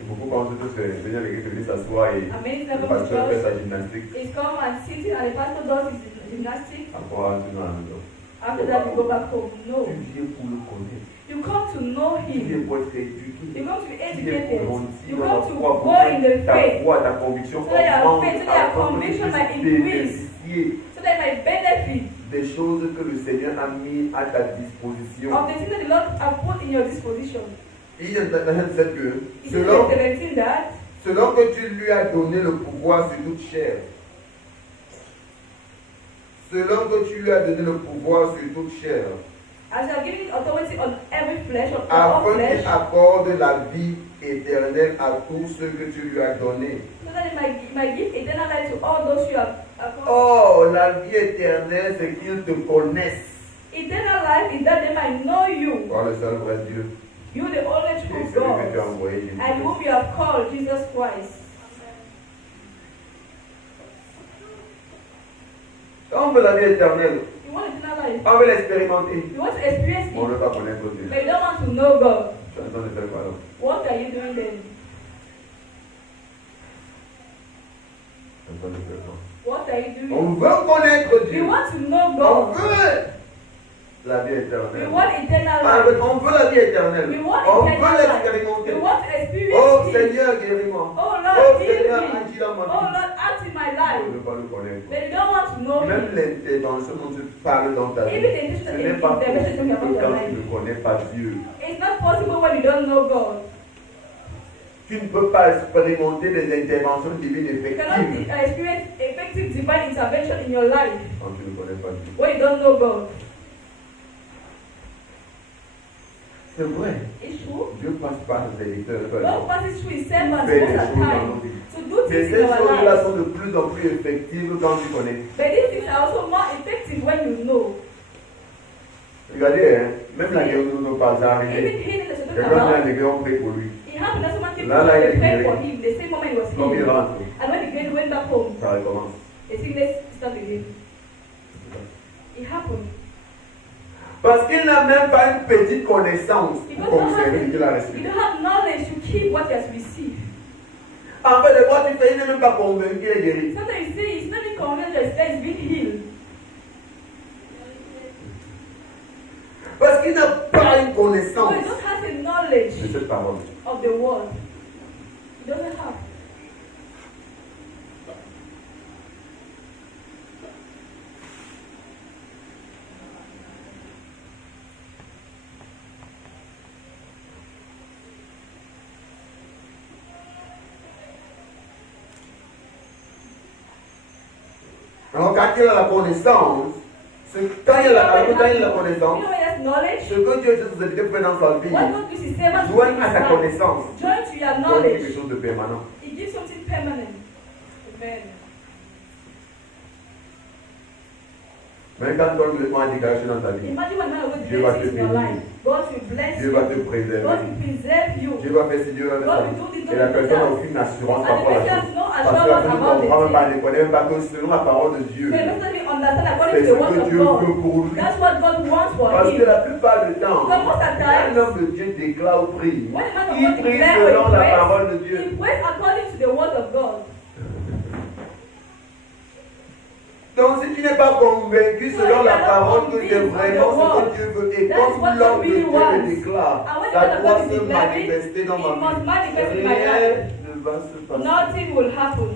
Et beaucoup pensent que c'est venir à l'église, venir s'asseoir et And many le times pasteur fait church sa gymnastique. is come and sitting and the pastor does his gymnastics. Après, tu vas à la maison. After that, you go back home. No. Tu viens pour le connaître. You come to know Tu viens him. pour être éduqué. You come to be Tu viens educated. pour grandir You dans la come to foi, pour go in the que ta faith. foi, ta conviction So that your augmente faith, so that your afin que tu conviction puisses might increase. bénéficier So that my benefit des choses que le Seigneur a mis à ta disposition. of the things that the Lord has put in your disposition. Il est dans le fait que It is verse 17 that selon que tu lui as donné le pouvoir sur toute chair, selon que tu lui as donné le pouvoir sur toute chair, as you have given it authority on every flesh, on all afin flesh, qu'il accorde la vie éternelle à tous ceux que tu lui as donnés. so that it might give eternal life to all those you have called. Oh, la vie éternelle, c'est qu'ils te connaissent. Eternal life is that they might know you, Par le seul vrai Dieu. you the only Et true celui que tu as God, envoyé, Jésus. and whom you have called Jesus Christ. On veut la vie éternelle. You want eternal life. On veut l'expérimenter. You want to experience Mais on ne it, veut pas connaître Dieu. but you don't want to know God. Tu es en train de faire quoi alors? What are you doing then? Tu es en train de faire quoi? What are you On doing? veut connaître Dieu. We want to know On God. veut la vie We éternelle. want eternal Ah, life. on veut la vie éternelle. We want On eternal veut life. l'expérimenter. We want to experience Oh it. Seigneur, guéris-moi. Oh Oh Lord, heal Seigneur, me. agis dans ma Oh vie. Lord, act in my On life. ne veut pas le connaître. But you don't want to know Même Him. l'intervention dont tu parles dans ta vie, Even the intention ce that n'est pas possible talking about que your quand tu life. ne connais pas Dieu. It's not possible when you don't know God. Tu ne peux pas expérimenter des interventions divines You cannot effectives experience effective divine intervention in your life quand tu ne connais pas Dieu. when you don't know God. C'est vrai. It's true. Dieu passe par ses électeurs. God passes through His servants Fait most des of choses the dans time nos vies. to do Mais things ces in our choses-là lives. sont de plus en plus effectives quand tu connais. But these things are also more effective when you know. Regardez, hein, même la guerre nous nous pas Even arrivée. healing the talking Quelqu'un vient about, à l'église, on prie pour lui. it happened that someone came Là, to là, il est the prayer guéri. for him the same moment he was Comme il healed. rentre, And when he went back home, ça recommence. the sickness started again. It happened. Parce qu'il n'a même pas une petite connaissance Because pour conserver ce qu'il a you reçu. don't have knowledge to keep what he has received. En fait, de quoi tu fais, il n'est même pas convaincu qu'il est guéri. Sometimes you say he's not even convinced that he's been healed. Parce qu'il n'a pas une So connaissance he don't have a knowledge de cette parole. of the word. He doesn't have. Alors, quand il a la connaissance, quand il a la connaissance, You know he has knowledge. ce que Dieu dit aux études dans sa vie, What God gives his servants to joint do à is sa that. connaissance, Join to your donne knowledge. quelque chose de permanent. It gives something permanent. Amen. Même quand tu donnes une déclaration dans ta vie, Imagine what man of God Dieu va blesses te in your bénir. life. God will bless Dieu you. va te God préserver. will preserve you. Dieu va faire ce Dieu va faire ça. Et la personne n'a aucune assurance par And the rapport à person la has chose. no Parce que la assurance personne ne about comprend même pas, it. ne connaît même pas que selon la parole de Dieu, So he doesn't even understand according c'est to ce the word que of Dieu veut God. pour lui. That's what God wants for Parce que him. la plupart du temps, Because most of the quand time, un homme de Dieu déclare ou prie, when a man of il God prie declares selon or la he parole de Dieu. prays, he prays according to the word of God. Donc si tu n'es pas convaincu selon la parole que c'est vraiment ce que Dieu veut, et comme l'homme de Dieu le déclare, ça doit se manifester dans ma vie. Rien ne va se passer. Nothing will happen.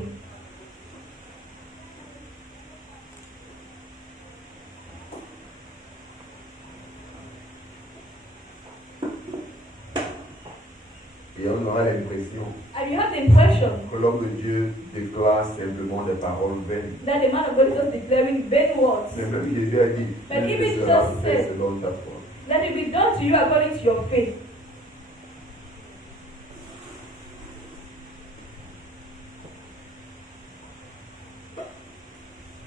Et on aura l'impression And you have the impression que l'homme de Dieu déclare simplement des paroles vaines. that the man of God is just declaring vain words. Mais même Jésus a dit, But que even cela just fait said- selon ta foi. Let it be done to you according to your faith.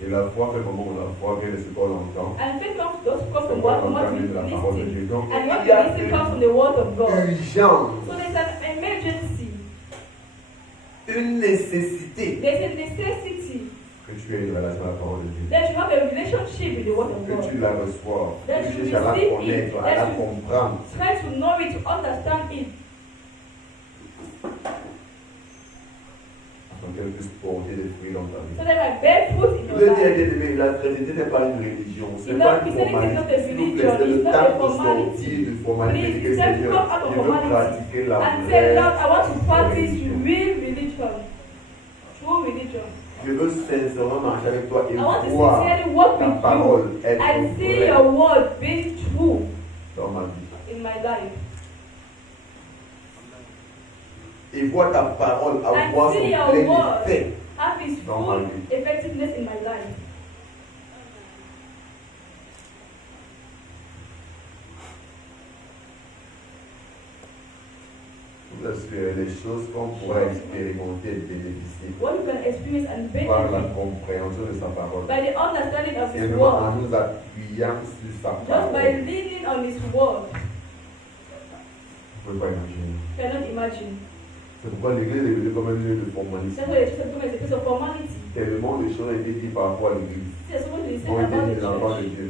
Et la foi fait comment la foi vient de ce qu'on entend. And faith comes from C'est what qu'on what entend we de la parole de listen. Dieu. Donc And what il we y a listen comes from the word of une God. urgence, So there's an emergency. une nécessité There's a necessity que tu aies une relation à la parole de Dieu. that you have a relationship with the word of Que God. tu la reçois, That que tu you cherches à la receive connaître, it, à that la you- comprendre. Try to know it, to understand it, Afin qu'elle puisse porter des fruits dans ta vie. so that I bear fruit in Je your veux dire, life. bien-aimé, la chrétienté n'est pas une religion, c'est It's pas not- une Christianity is not a formalité. S'il vous plaît, religion, c'est le it's not a temps de formality. sortir de formalité Please, que it's time to Seigneur, come out of je veux formality pratiquer la and say, vraie Lord, I want to practice religion. real religion, true religion. Je veux sincèrement marcher avec toi et I want to voir sincerely walk ta with parole you être and see vraie your word being true dans ma vie. in my life. Et voir ta parole avoir And son see your plein word effet. have its Dans ma full vie. effectiveness in my life. Parce que les choses qu'on pourra expérimenter et bénéficier What you can experience and par la benefit compréhension de sa parole. by the understanding of His Simplement word, en nous appuyant sur sa just by parole. leaning on His word, Vous ne pouvez pas imaginer. you cannot imagine. C'est pourquoi l'Église est devenue comme un lieu de formalisme. That's why the church has become a place of formality. Tellement de choses ont été dites par rapport à l'Église. There's so much to be said Ont été about the dites dans la parole church. de Dieu.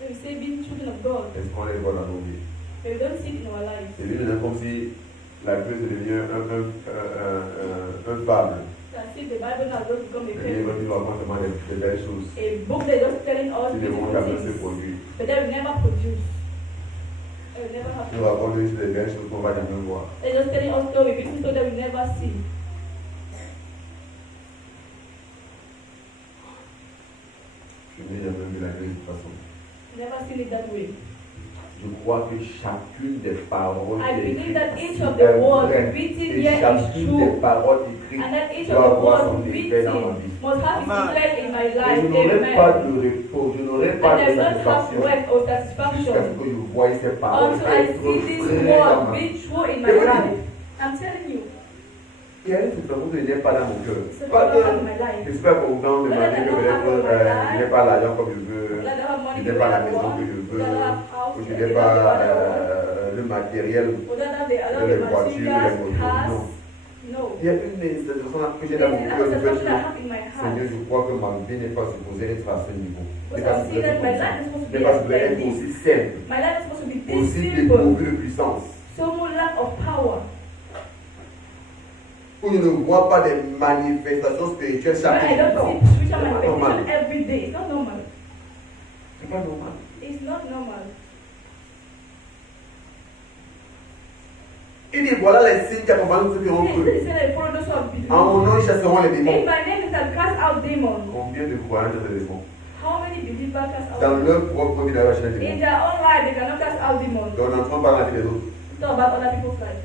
When we say being children of God, Est-ce qu'on les voit dans nos vies? but we don't see it in our lives. C'est devenu comme si la Bible est devenue un fable. So I see the Bible now just become a Le livre fable, qui nous raconte seulement des belles choses. a book that's just telling us Si les beautiful mondes jamais se things, produit. but they will never produce. They will never Nous happen. raconte juste des belles choses qu'on va jamais voir. They're just telling us stories, beautiful stories that we never see. Je n'ai jamais vu la Bible de toute façon. Never seen it that way. Je crois que chacune des paroles I qui est believe that écrite each of the words vraie. written Et here is chacune true. des paroles écrites And that each doit of the avoir words son effet dans ma written vie. must have its effect in my Et life. je n'aurai pas Amen. de repos, je n'aurai And pas I de will not have satisfaction rest or jusqu'à ce satisfaction que je voie ces paroles until I être see this vraies dans word ma vie. be true in Et my oui. life. I'm telling you, Il y a une situation qui n'est pas dans mon cœur. it's Pas not que in my life. je suis pas content de ma vie, que peut-être je n'ai pas l'argent comme je veux, I don't have money je the n'ai way pas la I maison want. que je I veux, don't have house ou je the n'ai way pas I want. le matériel. I don't have the les voitures, les materials, motos, cars. non. No. Il y a une situation que j'ai There's dans mon enough cœur de satisfaction I faire. have in my heart. Seigneur, je crois que ma vie n'est pas supposée être à ce niveau. Because N'est pas I see that my supposée life is supposed to be n'est pas supposée like être this. aussi simple, My life is supposed to be this aussi simple. dépourvue de puissance. So much lack of power. Où je ne vois pas des manifestations spirituelles But chaque I don't jour. see spiritual C'est pas normal. manifestation every day. It's not normal. C'est pas normal. It's not normal. Il dit voilà les signes qui accompagnent ceux qui ont This cru. is they follow those who have believed. En mon nom, ils chasseront les In démons. my name is that cast out demons. Combien de croyants dans les démons? How many believers cast out Dans demons? leur propre vie, ils n'arrivent pas à chasser les In démons. their own life, they cannot cast out demons. Donc, n'entrons pas dans la vie des autres. It's not about other people's life.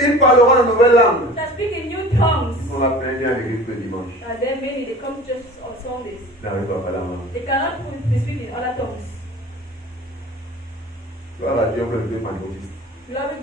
Ils parleront de nouvelles langues. They speak in new tongues. On l'a plein bien à l'église le dimanche. And then many they come just on Sundays. Ils n'arrivent pas à parler en langue. They cannot speak in other tongues. Gloire à Dieu pour l'église pentecôtiste. Glory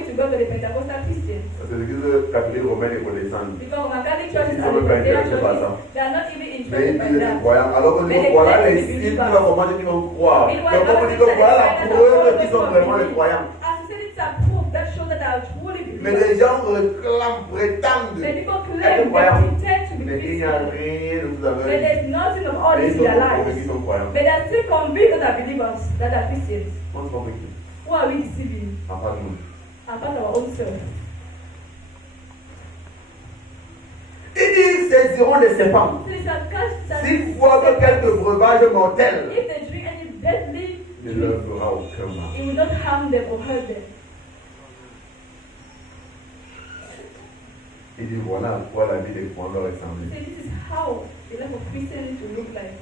be to God for the Pentecostal Christians. Parce que l'église catholique romaine est protestante. Because my Catholic churches Ils and sont the même pas Presbyterian intéressés par ça. churches, they are not even Mais ils interested by disent that. des croyants. Alors qu'on dit Mais que les voilà chrétiens, les ils signes, disent tu pas. vas comment ils vont croire. Meanwhile, Donc on God dit says que voilà la that preuve they qu'ils sont vraiment les croyants. As I said, it's a proof that shows that they are truly Mais believers. les gens réclament, prétendent The people être claim they croyants. pretend to be Mais il n'y a Christians. rien de tout à But l'heure. there's nothing of all Mais this ils in sont their convaincus lives. qu'ils sont croyants. But they are still convinced that they are believers, that they are Christians. On se trompe qui? Who are we deceiving? En face de nous. Apart our own self. Il dit, ils saisiront les serpents. So it's a catch that S'ils voient quelques breuvages mortels, if they drink any deadly il ne leur drink, fera aucun mal. it will not harm them or hurt them. Il dit, voilà à quoi la vie des croyants doit So ressembler. this is how the life of Christian needs to look like.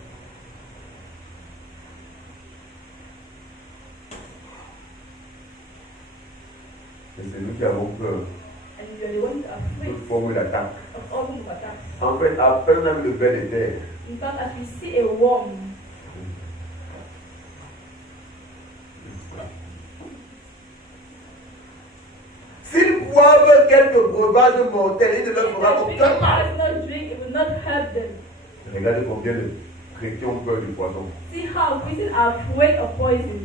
Et c'est nous qui avons peur And you are the ones afraid toute forme d'attaque. of all kinds of attacks. En fait, à peine même le ver de terre, In fact, as we see a worm, s'ils boivent quelques breuvages mortels, il ne leur if fera they drink aucun mal. poisonous drink, it will not hurt them. Regardez combien de chrétiens ont peur du poison. See how Christians are afraid of poison.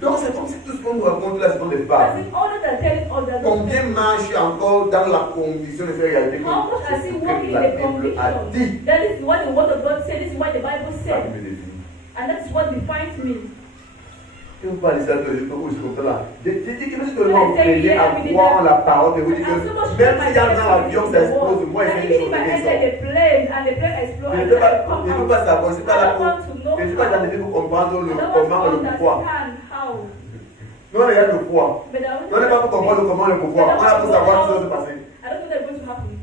Donc c'est comme si tout ce qu'on nous raconte là, ce sont des As fables. if all that are telling us that Combien marche encore dans la condition de cette réalité que how much as if ce walking que in la the Bible a conviction dit? that this is what the word of God said, this is what the Bible Ça said, me définit. and that is what defines me. Et vous parlez ça de ce là. J'ai dit que je suis tellement entraîné à croire en la parole que vous dites I'm que so much même more si dans l'avion ça explose, moi and j'ai une even chose if I qui enter sort. the plane and the plane explodes, Je I ne peux pas, will come je ne peux out. pas savoir, je ne suis pas I là don't pour, want to know je ne suis pas how. dans le pour comprendre I le don't comment want et to le pourquoi. understand how. Nous, on est là de foi. But On n'est pas pour comprendre comment le pouvoir. On a pour savoir ce qui va se passer. I don't know what's going to happen.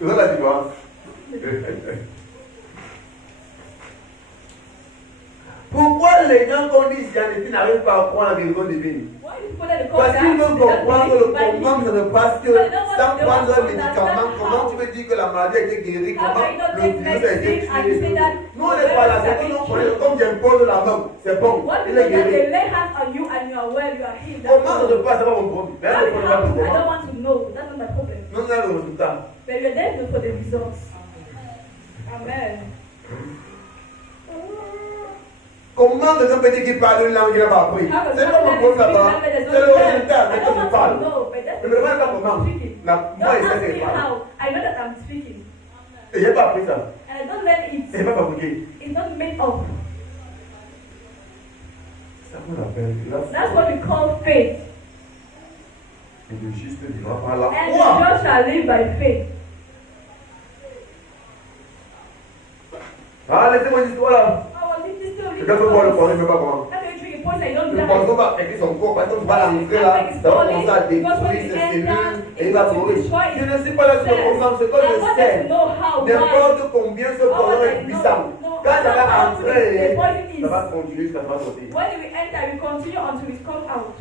C'est ça la différence. Pourquoi les gens qu'on dit scientifiques n'arrivent pas à croire la guérison divine? Parce qu'ils veulent comprendre le comment ça se passe que sans prendre un médicament, comment tu veux dire que la maladie a été guérie, comment le virus a été tué. Nous on n'est pas là, c'est comme j'impose la main, c'est bon, il est guéri. Comment ça se passe, c'est pas mon problème. I don't want to know, that's not my problem. Nous on a le résultat. But you're there for the results. Amen. Comment quelqu'un peut dire qu'il parle une langue qu'il n'a pas appris? C'est pas mon problème là-bas. C'est le résultat, c'est que je parle. Ne me demande pas comment. Moi, je sais que je parle. I know that I'm speaking. Et je n'ai pas appris ça. And I don't learn Et it. je n'ai pas fabriqué. It's not made up. Ça qu'on appelle la That's foi. what we call faith. Et le juste vivra par la And foi. the just shall live by faith. Ah, laissez-moi une histoire là. Quelqu'un peut boire le poisson, il ne peut pas boire. Le poisson va affecter son corps, parce que tu vas l'entrer là, ça va commencer à détruire ses cellules et il va mourir. Je ne sais pas là sur comment, ce que je sais. N'importe combien ce poisson est puissant. Quand ça va entrer, ça va continuer jusqu'à ce que ça va sortir. When we enter, we continue until it comes out.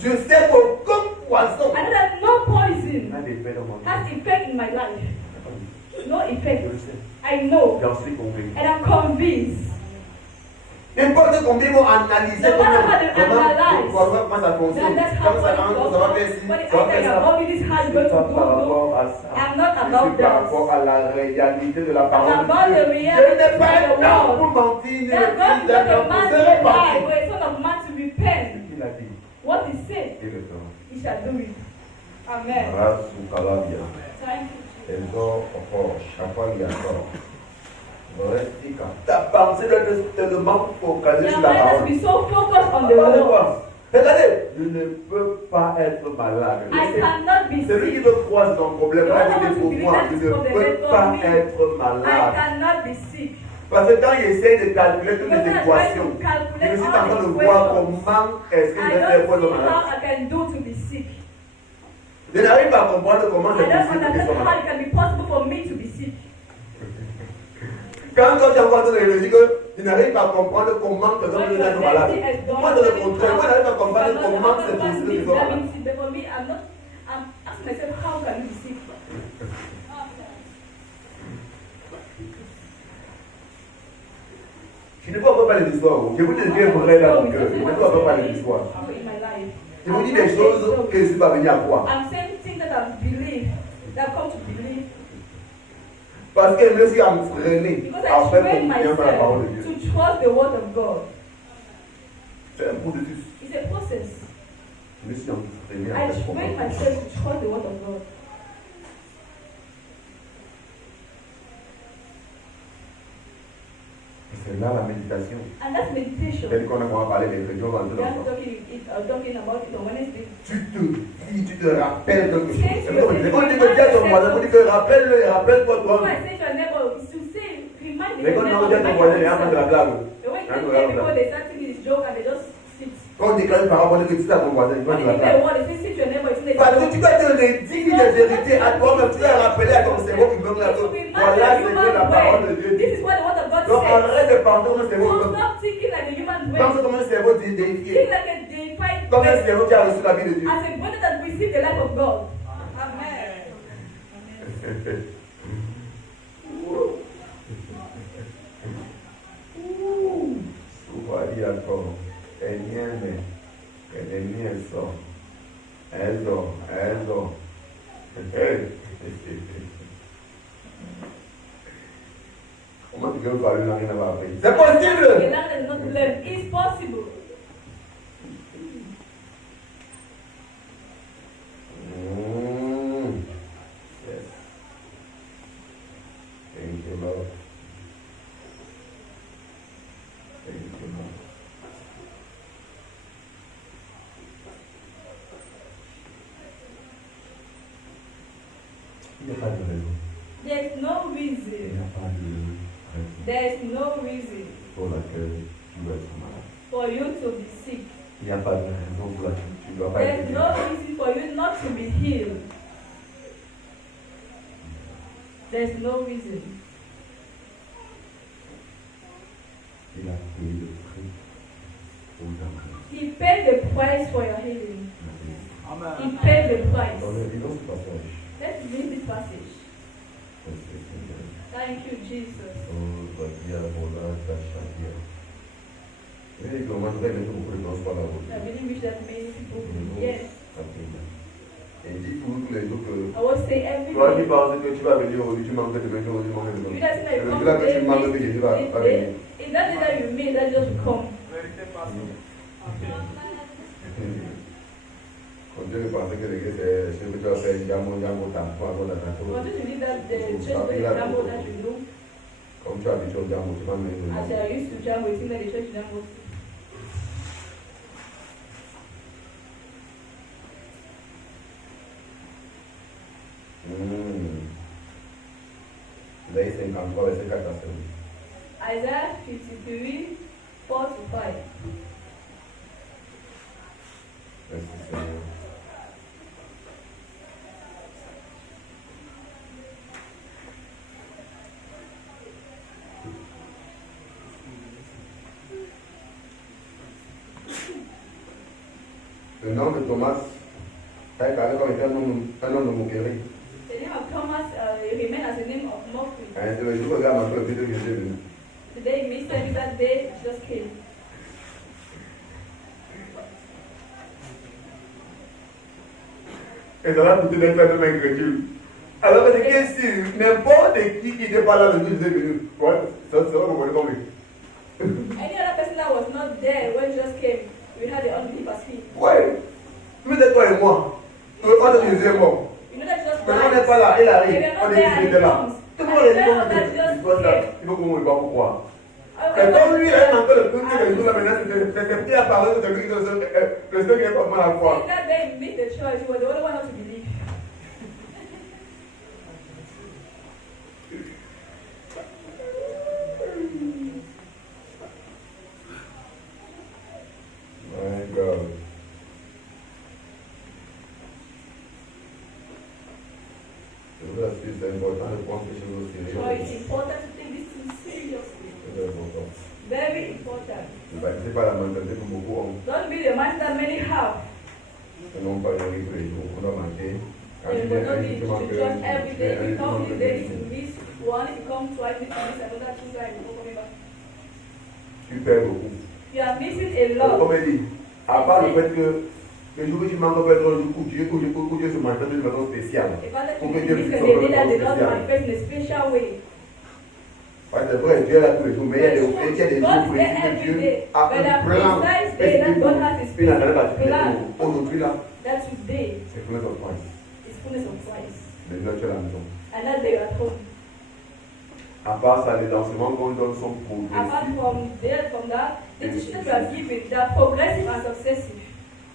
Je sais qu'aucun poisson I know that no poison n'a d'effet dans mon vie. has effect in my life. No Je effect. le sais. I know. J'en suis convaincu. And I'm convinced. N'importe combien vont analyser No matter how they analyze, comment ça fonctionne, that's how comment ça entre, ça va faire ci, when it ça va enters faire your ça. body, this has C'est going to pas par go. rapport à ça. I'm not Je about suis par that. rapport à la réalité de la I'm parole about de the Dieu. reality Je n'ai of pas the un temps world. pour mentir, ni le That God fils is d'un not a homme man pour to se lie, repentir. but a son of man to repent. Il a dit, What he said, et le temps. he shall do it. Amen. Rasu kalabia. Thank you. Ezo oko, shafalia ko. Restika. Ta pensée doit être tellement focalisée Your sur la mind has parole. to be so focused on the Regardez Lord. quoi. Regardez, je ne peux pas être malade. I cannot be Celui qui sick. veut croire c'est son problème. The Là, one il who dit pour believes moi, that je is ne for the peux rest pas of me. être I malade. cannot be sick. Parce que quand il essaie de calculer toutes les Because équations, when you calculate je suis en all train de the voir equations, comment est-ce qu'il I va faire pour don't être see how malade. I can do to be sick. Je n'arrive pas à comprendre comment I c'est don't possible qu'il soit understand how malade. it can be possible for me to be sick. Quand tu as encore de logique, tu n'arrives pas à comprendre comment quelqu'un peut être malade. Moi, c'est le contraire. Moi, je n'arrive pas à comprendre comment c'est possible qu'il soit malade. But for me, I'm asking myself, how can you be sick? Je ne peux pas parler d'histoire. Je vous dis Dieu vrai dans mon cœur. Je ne peux pas parler d'histoire. In my life. Je vous dis des choses que je ne suis pas venu à croire. I'm saying things that I've believed, that I've come to believe. Parce que je me suis entraîné Because à I faire trained confiance à la parole de myself Dieu. to trust the word of God. C'est un processus. It's a process. Je me suis entraîné à I faire trained confiance. myself to trust the word of God. C'est là la méditation. And that's meditation. Tel qu'on a parlé mercredi, on va entrer We are dans ça. talking about it on Wednesday. Tu te rappelles quelque chose. Yes, C'est comme on dit que dis à ton voisin, on dit que rappelle-le et rappelle-toi When toi. I say to a neighbor, is to say, remind Mais the quand on neighbor. dit à ton voisin, il y a un de la blague. The way you say people, they start thinking it's joke and they just sit. Quand on déclare une parole, on dit que tu dis à ton voisin, il va When de you la say a blague. word, they say, sit to your neighbor, it's Parce que tu vas te redire des vérités à toi-même, tu vas rappeler à ton cerveau qui meurt là. Voilà ce que la parole de Dieu This dit. is what the word of God Donc says. arrête de penser comme un cerveau. So stop thinking like a human Pense brain. comme un cerveau déifié. Think like a deified Comme un person. cerveau qui a reçu la vie de Dieu. As a brother that received the life of God. Amen. Sukari yako, enyeme, enemi eso, ezo. Comment tu veux parler n'a rien à voir avec? C'est The possible! land that is not learned is possible. Yes. Thank you, Lord. Thank you, Lord. Il n'y a pas de raison. There's no Il n'y reason. a pas de raison. There's no reason. pour laquelle tu dois être malade. For you to be sick. Il n'y a pas de raison pour laquelle tu ne dois pas There's être no reason for you not to be healed. There's no reason. Il a payé le prix pour ta maladie. He paid the price for your healing. Amen. He paid the price. Lisons ce passage. Let's read this passage. Merci Seigneur. Thank you, Jesus. Oh, Badia, Mola, Tachadia. Oui, comment je vais mettre beaucoup de temps sur la route. I really wish that many people would. Yes. Et dis tous les jours que I will say every toi qui day. penses que tu vas venir aujourd'hui, tu manques de venir aujourd'hui, tu manques de You venir. guys know Le come jour là que today, tu manques de Jésus va venir. it's not that you mean that just will come. Vérité, pasteur. Quand Dieu pensait que l'église c'est ce que tu vas faire, Jambo, tampon, avant But d'attendre. just believe that the church will example that you do. Comme tu as habitué au Jambo, tu vas As venir. I used to jam with him at the church example. Isaïe 53, verset 4 à 5. Isaiah 53, 4 to 5. Merci Seigneur. Le nom de Thomas a été comme étant un nom de moquerie. The name of Thomas remained as the name of mockery. Le jour où regarde ma soeur, Jésus est venu. Today, Mr. that day just came. Et ça va coûter d'être fait même incrédule. Alors que c'est sûr, n'importe qui n'était pas là le jour où Jésus est venu. Ouais, ça va vous connaître comme lui. Any other person that was not there when Jesus came, we had the unbelievers here. Ouais. Peut-être toi et moi. Tu veux pas que Jésus est mort. You know that Jesus Mais on n'est pas là, il arrive. If you're On not est there and dit he là. comes, Tout le and monde you est don't know that dit Jesus il faut ça. came. Il faut qu'on ne voit pas pourquoi. I Et comme lui, il est en train de was prêcher les jours là maintenant, c'est qui a parlé de celui qui le seul qui n'est pas mal à croire. that day he made the choice. He was the only one not to believe. My God. C'est important de prendre ces choses au So sérieux. it's important to take this thing seriously. C'est important. Very important. C'est pas la mentalité que beaucoup ont. Don't be the mindset that many have. Non pas les tous les jours. On doit manquer. Quand And tu you will viens not un be jour, tu to manques church every day. If you come this day, un you miss one. If you come twice, you miss another two times. You coming back. tu perds beaucoup. You are missing a lot. Comme elle dit, à part le fait que le jour où tu manques peut être un jour où Dieu se manifeste d'une façon spéciale. If other Pour people que Dieu believe puisse that they s'en did that, they don't spécial. manifest in a special way. Ouais, c'est vrai, Dieu est là tous les jours, mais il y a des jours précis que Dieu a un plan spécifique pour une année particulière. Aujourd'hui là, That today c'est fullness of Christ. is fullness of Christ. Le jour tu es à la maison. And that day you're at home. À part ça, les enseignements qu'on donne sont Apart progressifs. from that, the teachings you are given, they are progressive and successive.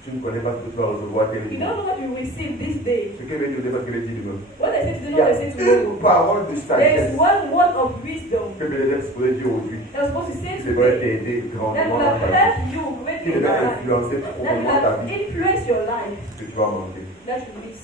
Tu ne connais pas ce que tu vas recevoir tel You jour. don't know what you will receive this day. Ce que veut dire, parce qu'il est dit demain. What they say today, Il y not a what they say une tomorrow. parole de There is sagesse one word of wisdom que Bénédicte est supposé dire aujourd'hui. that was supposed to say Qui devrait today t'aider that grandement will dans have ta vie. helped you Qui greatly in devrait your life. influencer That will profondément ta have vie. influenced your life. Que tu vas manquer. That you miss.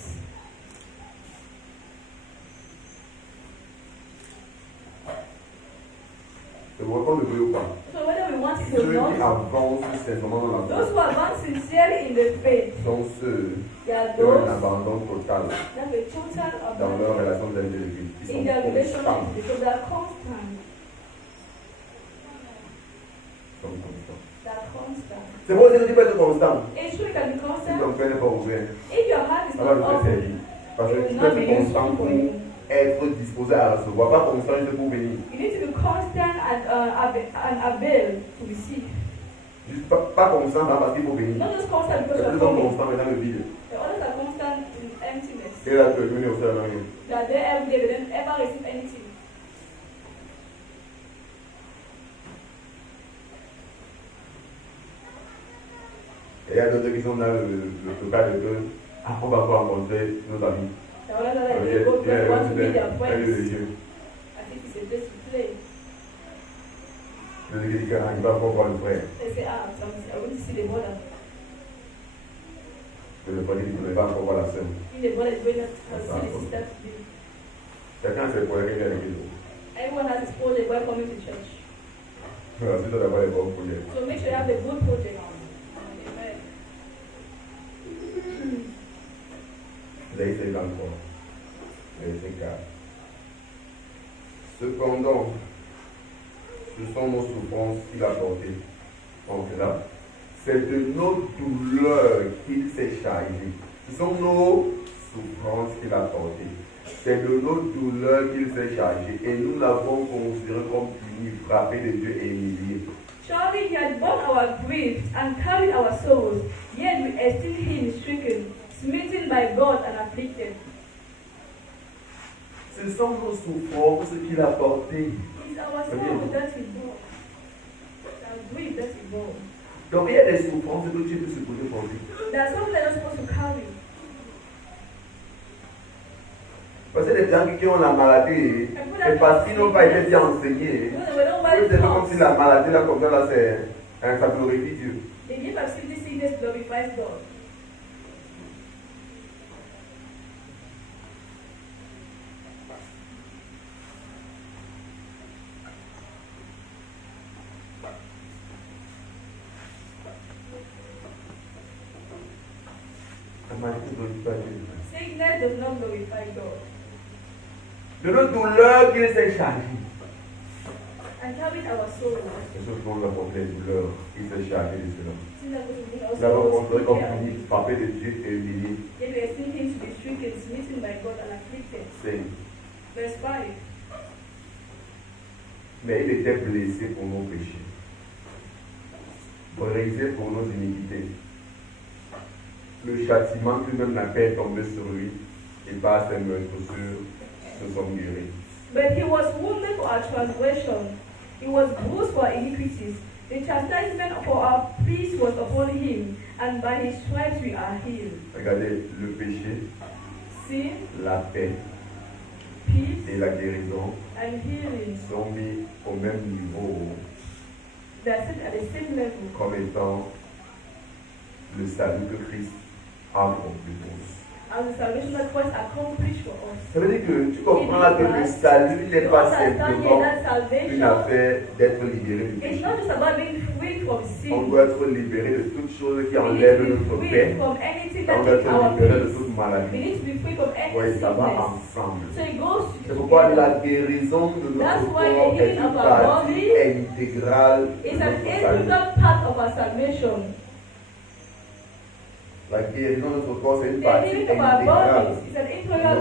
C'est bon, on le veut ou pas. So whether we want it Ceux or qui not, avancent sincèrement dans la those foi who are not sincerely in the faith, sont ceux they are qui ont un those abandon total that have a total dans leur abandon relation vis-à-vis de l'Église. Ils in their sont relationship constants. because they are constant. Ils sont constants. They are constant. C'est bon, c'est que tu peux être constant. It's true you can be Si constant. ton cœur n'est pas ouvert, If your heart is ça va not le faire open, servir. Parce it que will tu peux not be être constant useful for pour you. être disposé à recevoir, pas constant juste pour bénir. You need to be constant and avail to receive. Juste pas constant hein, parce qu'il faut bénir. Not just constant Il y because a you plus are de coming. constant mais dans le vide. The others are constant in emptiness. Et là, tu es venu au sein de rien. They are there every day, they don't ever receive anything. Et il y a d'autres qui sont dans le cas de que, on va pas rencontrer nos amis. The others are like, Il y they a go because they want to meet their un lieu friends. de Dieu. I think it's a place to play. Celui qui dit qu'il va encore voir le frère. They say, I want to see the brother. Le frère dit qu'il va encore voir la sœur. If the brother is going to see the sister today. Chacun ses projets qui viennent à l'église. Everyone has his project while coming to church. C'est d'avoir les bons projets. So make sure you have the good project. Amen. Verset 23. Verset 4. Cependant, ce sont nos souffrances qu'il a portées. Donc là, c'est de nos douleurs qu'il s'est chargé. Ce sont nos souffrances qu'il a portées. C'est de nos douleurs qu'il s'est chargé. Et nous l'avons considéré comme puni, frappé de Dieu et humilié. Surely he had borne our griefs and carried our sorrows, yet we esteem him stricken, smitten by God and afflicted. Ce sont nos souffrances qu'il a portées. It's our sorrow that he bore. It's our grief that he bore. Donc il y a des souffrances que Dieu peut se poser porter. There are some that are supposed to carry. Parce que les gens qui ont la maladie, c'est parce qu'ils n'ont pas été bien enseignés. C'est comme si la maladie là, comme ça, là, ça glorifie Dieu. They give us this sickness glorifies God. La maladie ne glorifie pas Dieu. Sickness does not glorify God. De nos douleurs qu'il s'est chargé. And carried our sorrows. Et ce qu'on a porté les douleurs, il s'est chargé de cela. Since that was Nous avons considéré comme also puni, frappé de Dieu et humilié. yet we esteem him to be stricken, smitten by God and afflicted. C'est. Verse 5. Mais il était blessé pour nos péchés, brisé pour nos iniquités. Le châtiment lui-même n'a pas tombé sur lui, et par ses meurtrissures, nous sommes guéris. But he was wounded for our transgression, he was bruised for our iniquities. The chastisement for our peace was upon him, and by his stripes we are healed. Regardez, le péché, Sin, la paix peace, et la guérison and healing, sont mis au même niveau they are set at the same level comme étant le salut que Christ a accompli pour nous. as the salvation that Christ accomplished for us. Ça veut dire que tu comprends que le salut n'est pas simplement that une salvation affaire d'être libéré du is péché. not just about being free from On sin. doit être libéré de toute chose qui We need enlève to be notre free paix. from anything On that doit takes être our libéré de peace. toute We maladie. need to be free from any Oui, ça va sickness. ensemble. So it goes C'est pourquoi together. la guérison de That's notre why the corps est healing une of our partie body intégrale de It's an notre salut. integral part of our salvation. La guérison de notre corps, c'est une The partie healing of our intégrale. bodies is an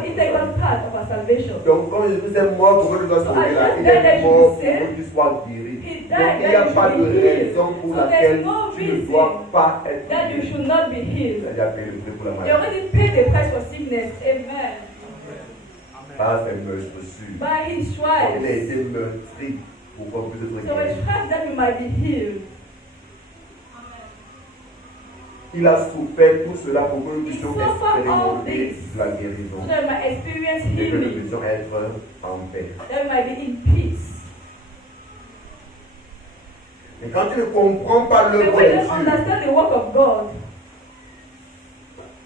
integral part of our salvation. Donc, quand Jésus est mort pour que tu sois sauvé, là, il est mort pour que tu sois guéri. He Donc, died il n'y a that pas you de should be healed. raison pour So laquelle there's no tu ne reason dois pas être that you guéri. should not be Il a healed. déjà payé le prix pour la You maladie. already paid the price for sickness. Amen. Par ses meurtrissures. By his Il a stripes. été meurtri pour qu'on puisse être So guéri. his stripes that we might be healed. Il a souffert tout cela pour que nous puissions He suffered all expérimenter this. la So guérison that we might experience et que nous healing. puissions être en paix. That we might be in peace. Et quand tu ne comprends pas But l'œuvre when de you Dieu, understand the work of God,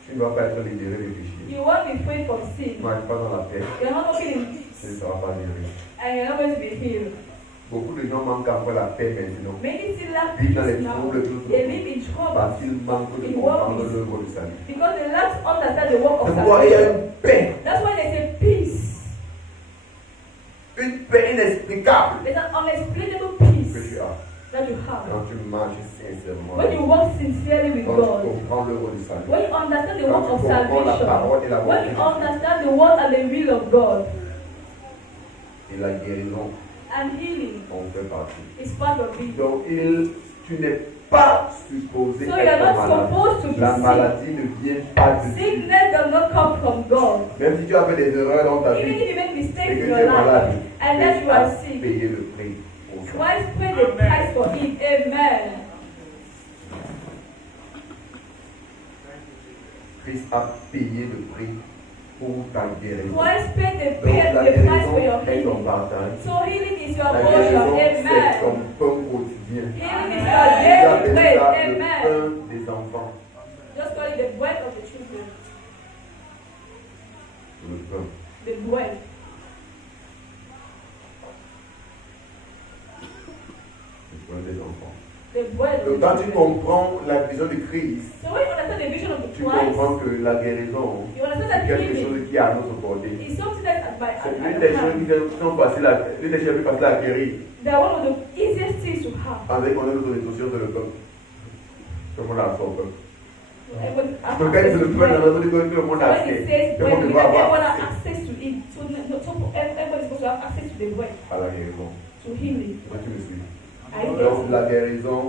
tu ne vas pas être libéré des péchés. you won't be free from Tu sin. ne vas pas dans la paix, You're not walking in tu ne peace. seras pas guéri. And you're not going to be healed. Beaucoup de gens manquent encore la paix maintenant. Many still lack Vivent dans les peace now. troubles tout They live in trouble parce qu'ils manquent de in comprendre worries l'œuvre du salut. because they lack to understand the work of C'est pourquoi il y a salvation. une paix, That's why there's a peace. une paix inexplicable There's an unexplainable que peace tu as that you have quand tu marches sincèrement. when you walk sincerely with Quand tu God. comprends l'œuvre du salut. When you understand the Quand work tu of comprends la salvation. parole et la When you volonté understand the word and the will of God. et la guérison And healing en fait partie. is part of it. Donc, tu n'es pas supposé So you are être not malade. supposed to be La sick. maladie ne vient pas de Dieu. Sickness does not come from God. Même si tu as fait des erreurs dans ta Even vie if you make et mistakes que in tu your es life malade, and that you are Christ a sick, payé le prix pour ça. Christ paid the price for it. Amen. Christ a payé le prix pour ta guérison. Christ paid the Donc la price for your guérison est ton healing. partage. So healing is your La portion. guérison, c'est Amen. ton pain quotidien. Healing is Tu your daily appelles bread. ça le Amen. pain des enfants. Just call it the bread of the children. Le pain. The bread. Le pain des enfants. The bread Donc of quand the tu children. comprends la vision de Christ, So when you understand the vision of the tu Christ, comprends que la guérison you understand est that quelque healing chose qui est à notre portée. is something that's at my C'est at l'une my des choses hand. qui sont faciles à, l'une des choses les plus faciles à acquérir. They are one of the easiest things to have. Avec on a notre instruction de le peuple. Comment la sort peuple. Everyone has Donc quand il access se to le bread. fait, on a dit que tout le monde a When accès. it says Tout le bread, monde because va everyone avoir has access to it. So everyone is supposed to have access to the bread, à la guérison. to healing. Est-ce que tu me suis? Are you Donc getting la it? guérison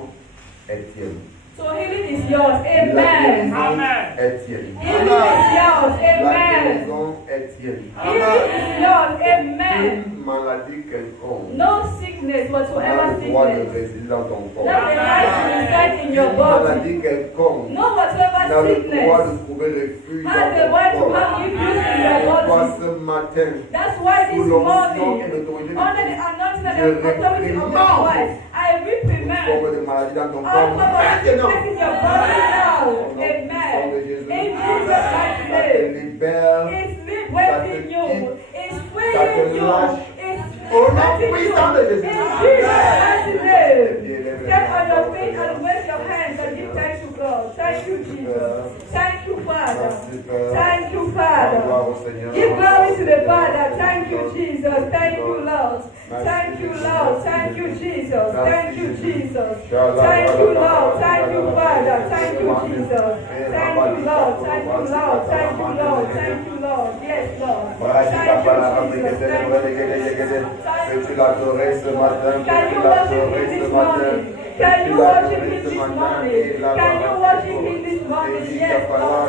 est tienne. So healing is yours. La Amen. guérison Amen. est tienne. Healing is yours. La Amen. guérison est tienne. Healing is yours. Amen. Une maladie quelconque No sickness n'a whatsoever le droit de sickness. résider dans ton corps. Not the right to reside in your Une body. maladie quelconque No n'a whatsoever le droit sickness de trouver refuge has the dans right ton to corps. have refuge in your Toi body. ce matin, That's why sous this l'onction morning, et l'autorité under the de anointing and Je the authority of the réprimande Christ, I toute reprimand forme de maladie dans ton all corps. form of Maintenant, sickness in your body now. au nom de Amen. Jésus, In Jesus' mighty ça te name. libère. It's liberating you. It's freeing you. It's Au nom liberating you. puissant de Jésus. In Jesus' mighty name. Lève Step on your feet and raise your hands and give thanks to God. Thank you, Jesus. Thank you, Father. Thank you, Father. Gloire au Seigneur. Give glory to the Father. Thank you, Jesus. Thank you, Lord. Thank you, Lord. Thank you, Jesus. Thank you, Jesus. Thank you, Lord. Thank you, Father. Thank you, Jesus. Thank you, Lord. Thank you, Lord. Thank you, Lord. Thank you, Lord. Yes, Lord. Thank you, Jesus. Peux-tu l'adorer ce matin? Can Peux-tu you worship l'adorer him ce this matin? morning? Can you worship him this morning? Can you worship him this morning? Yes, Lord.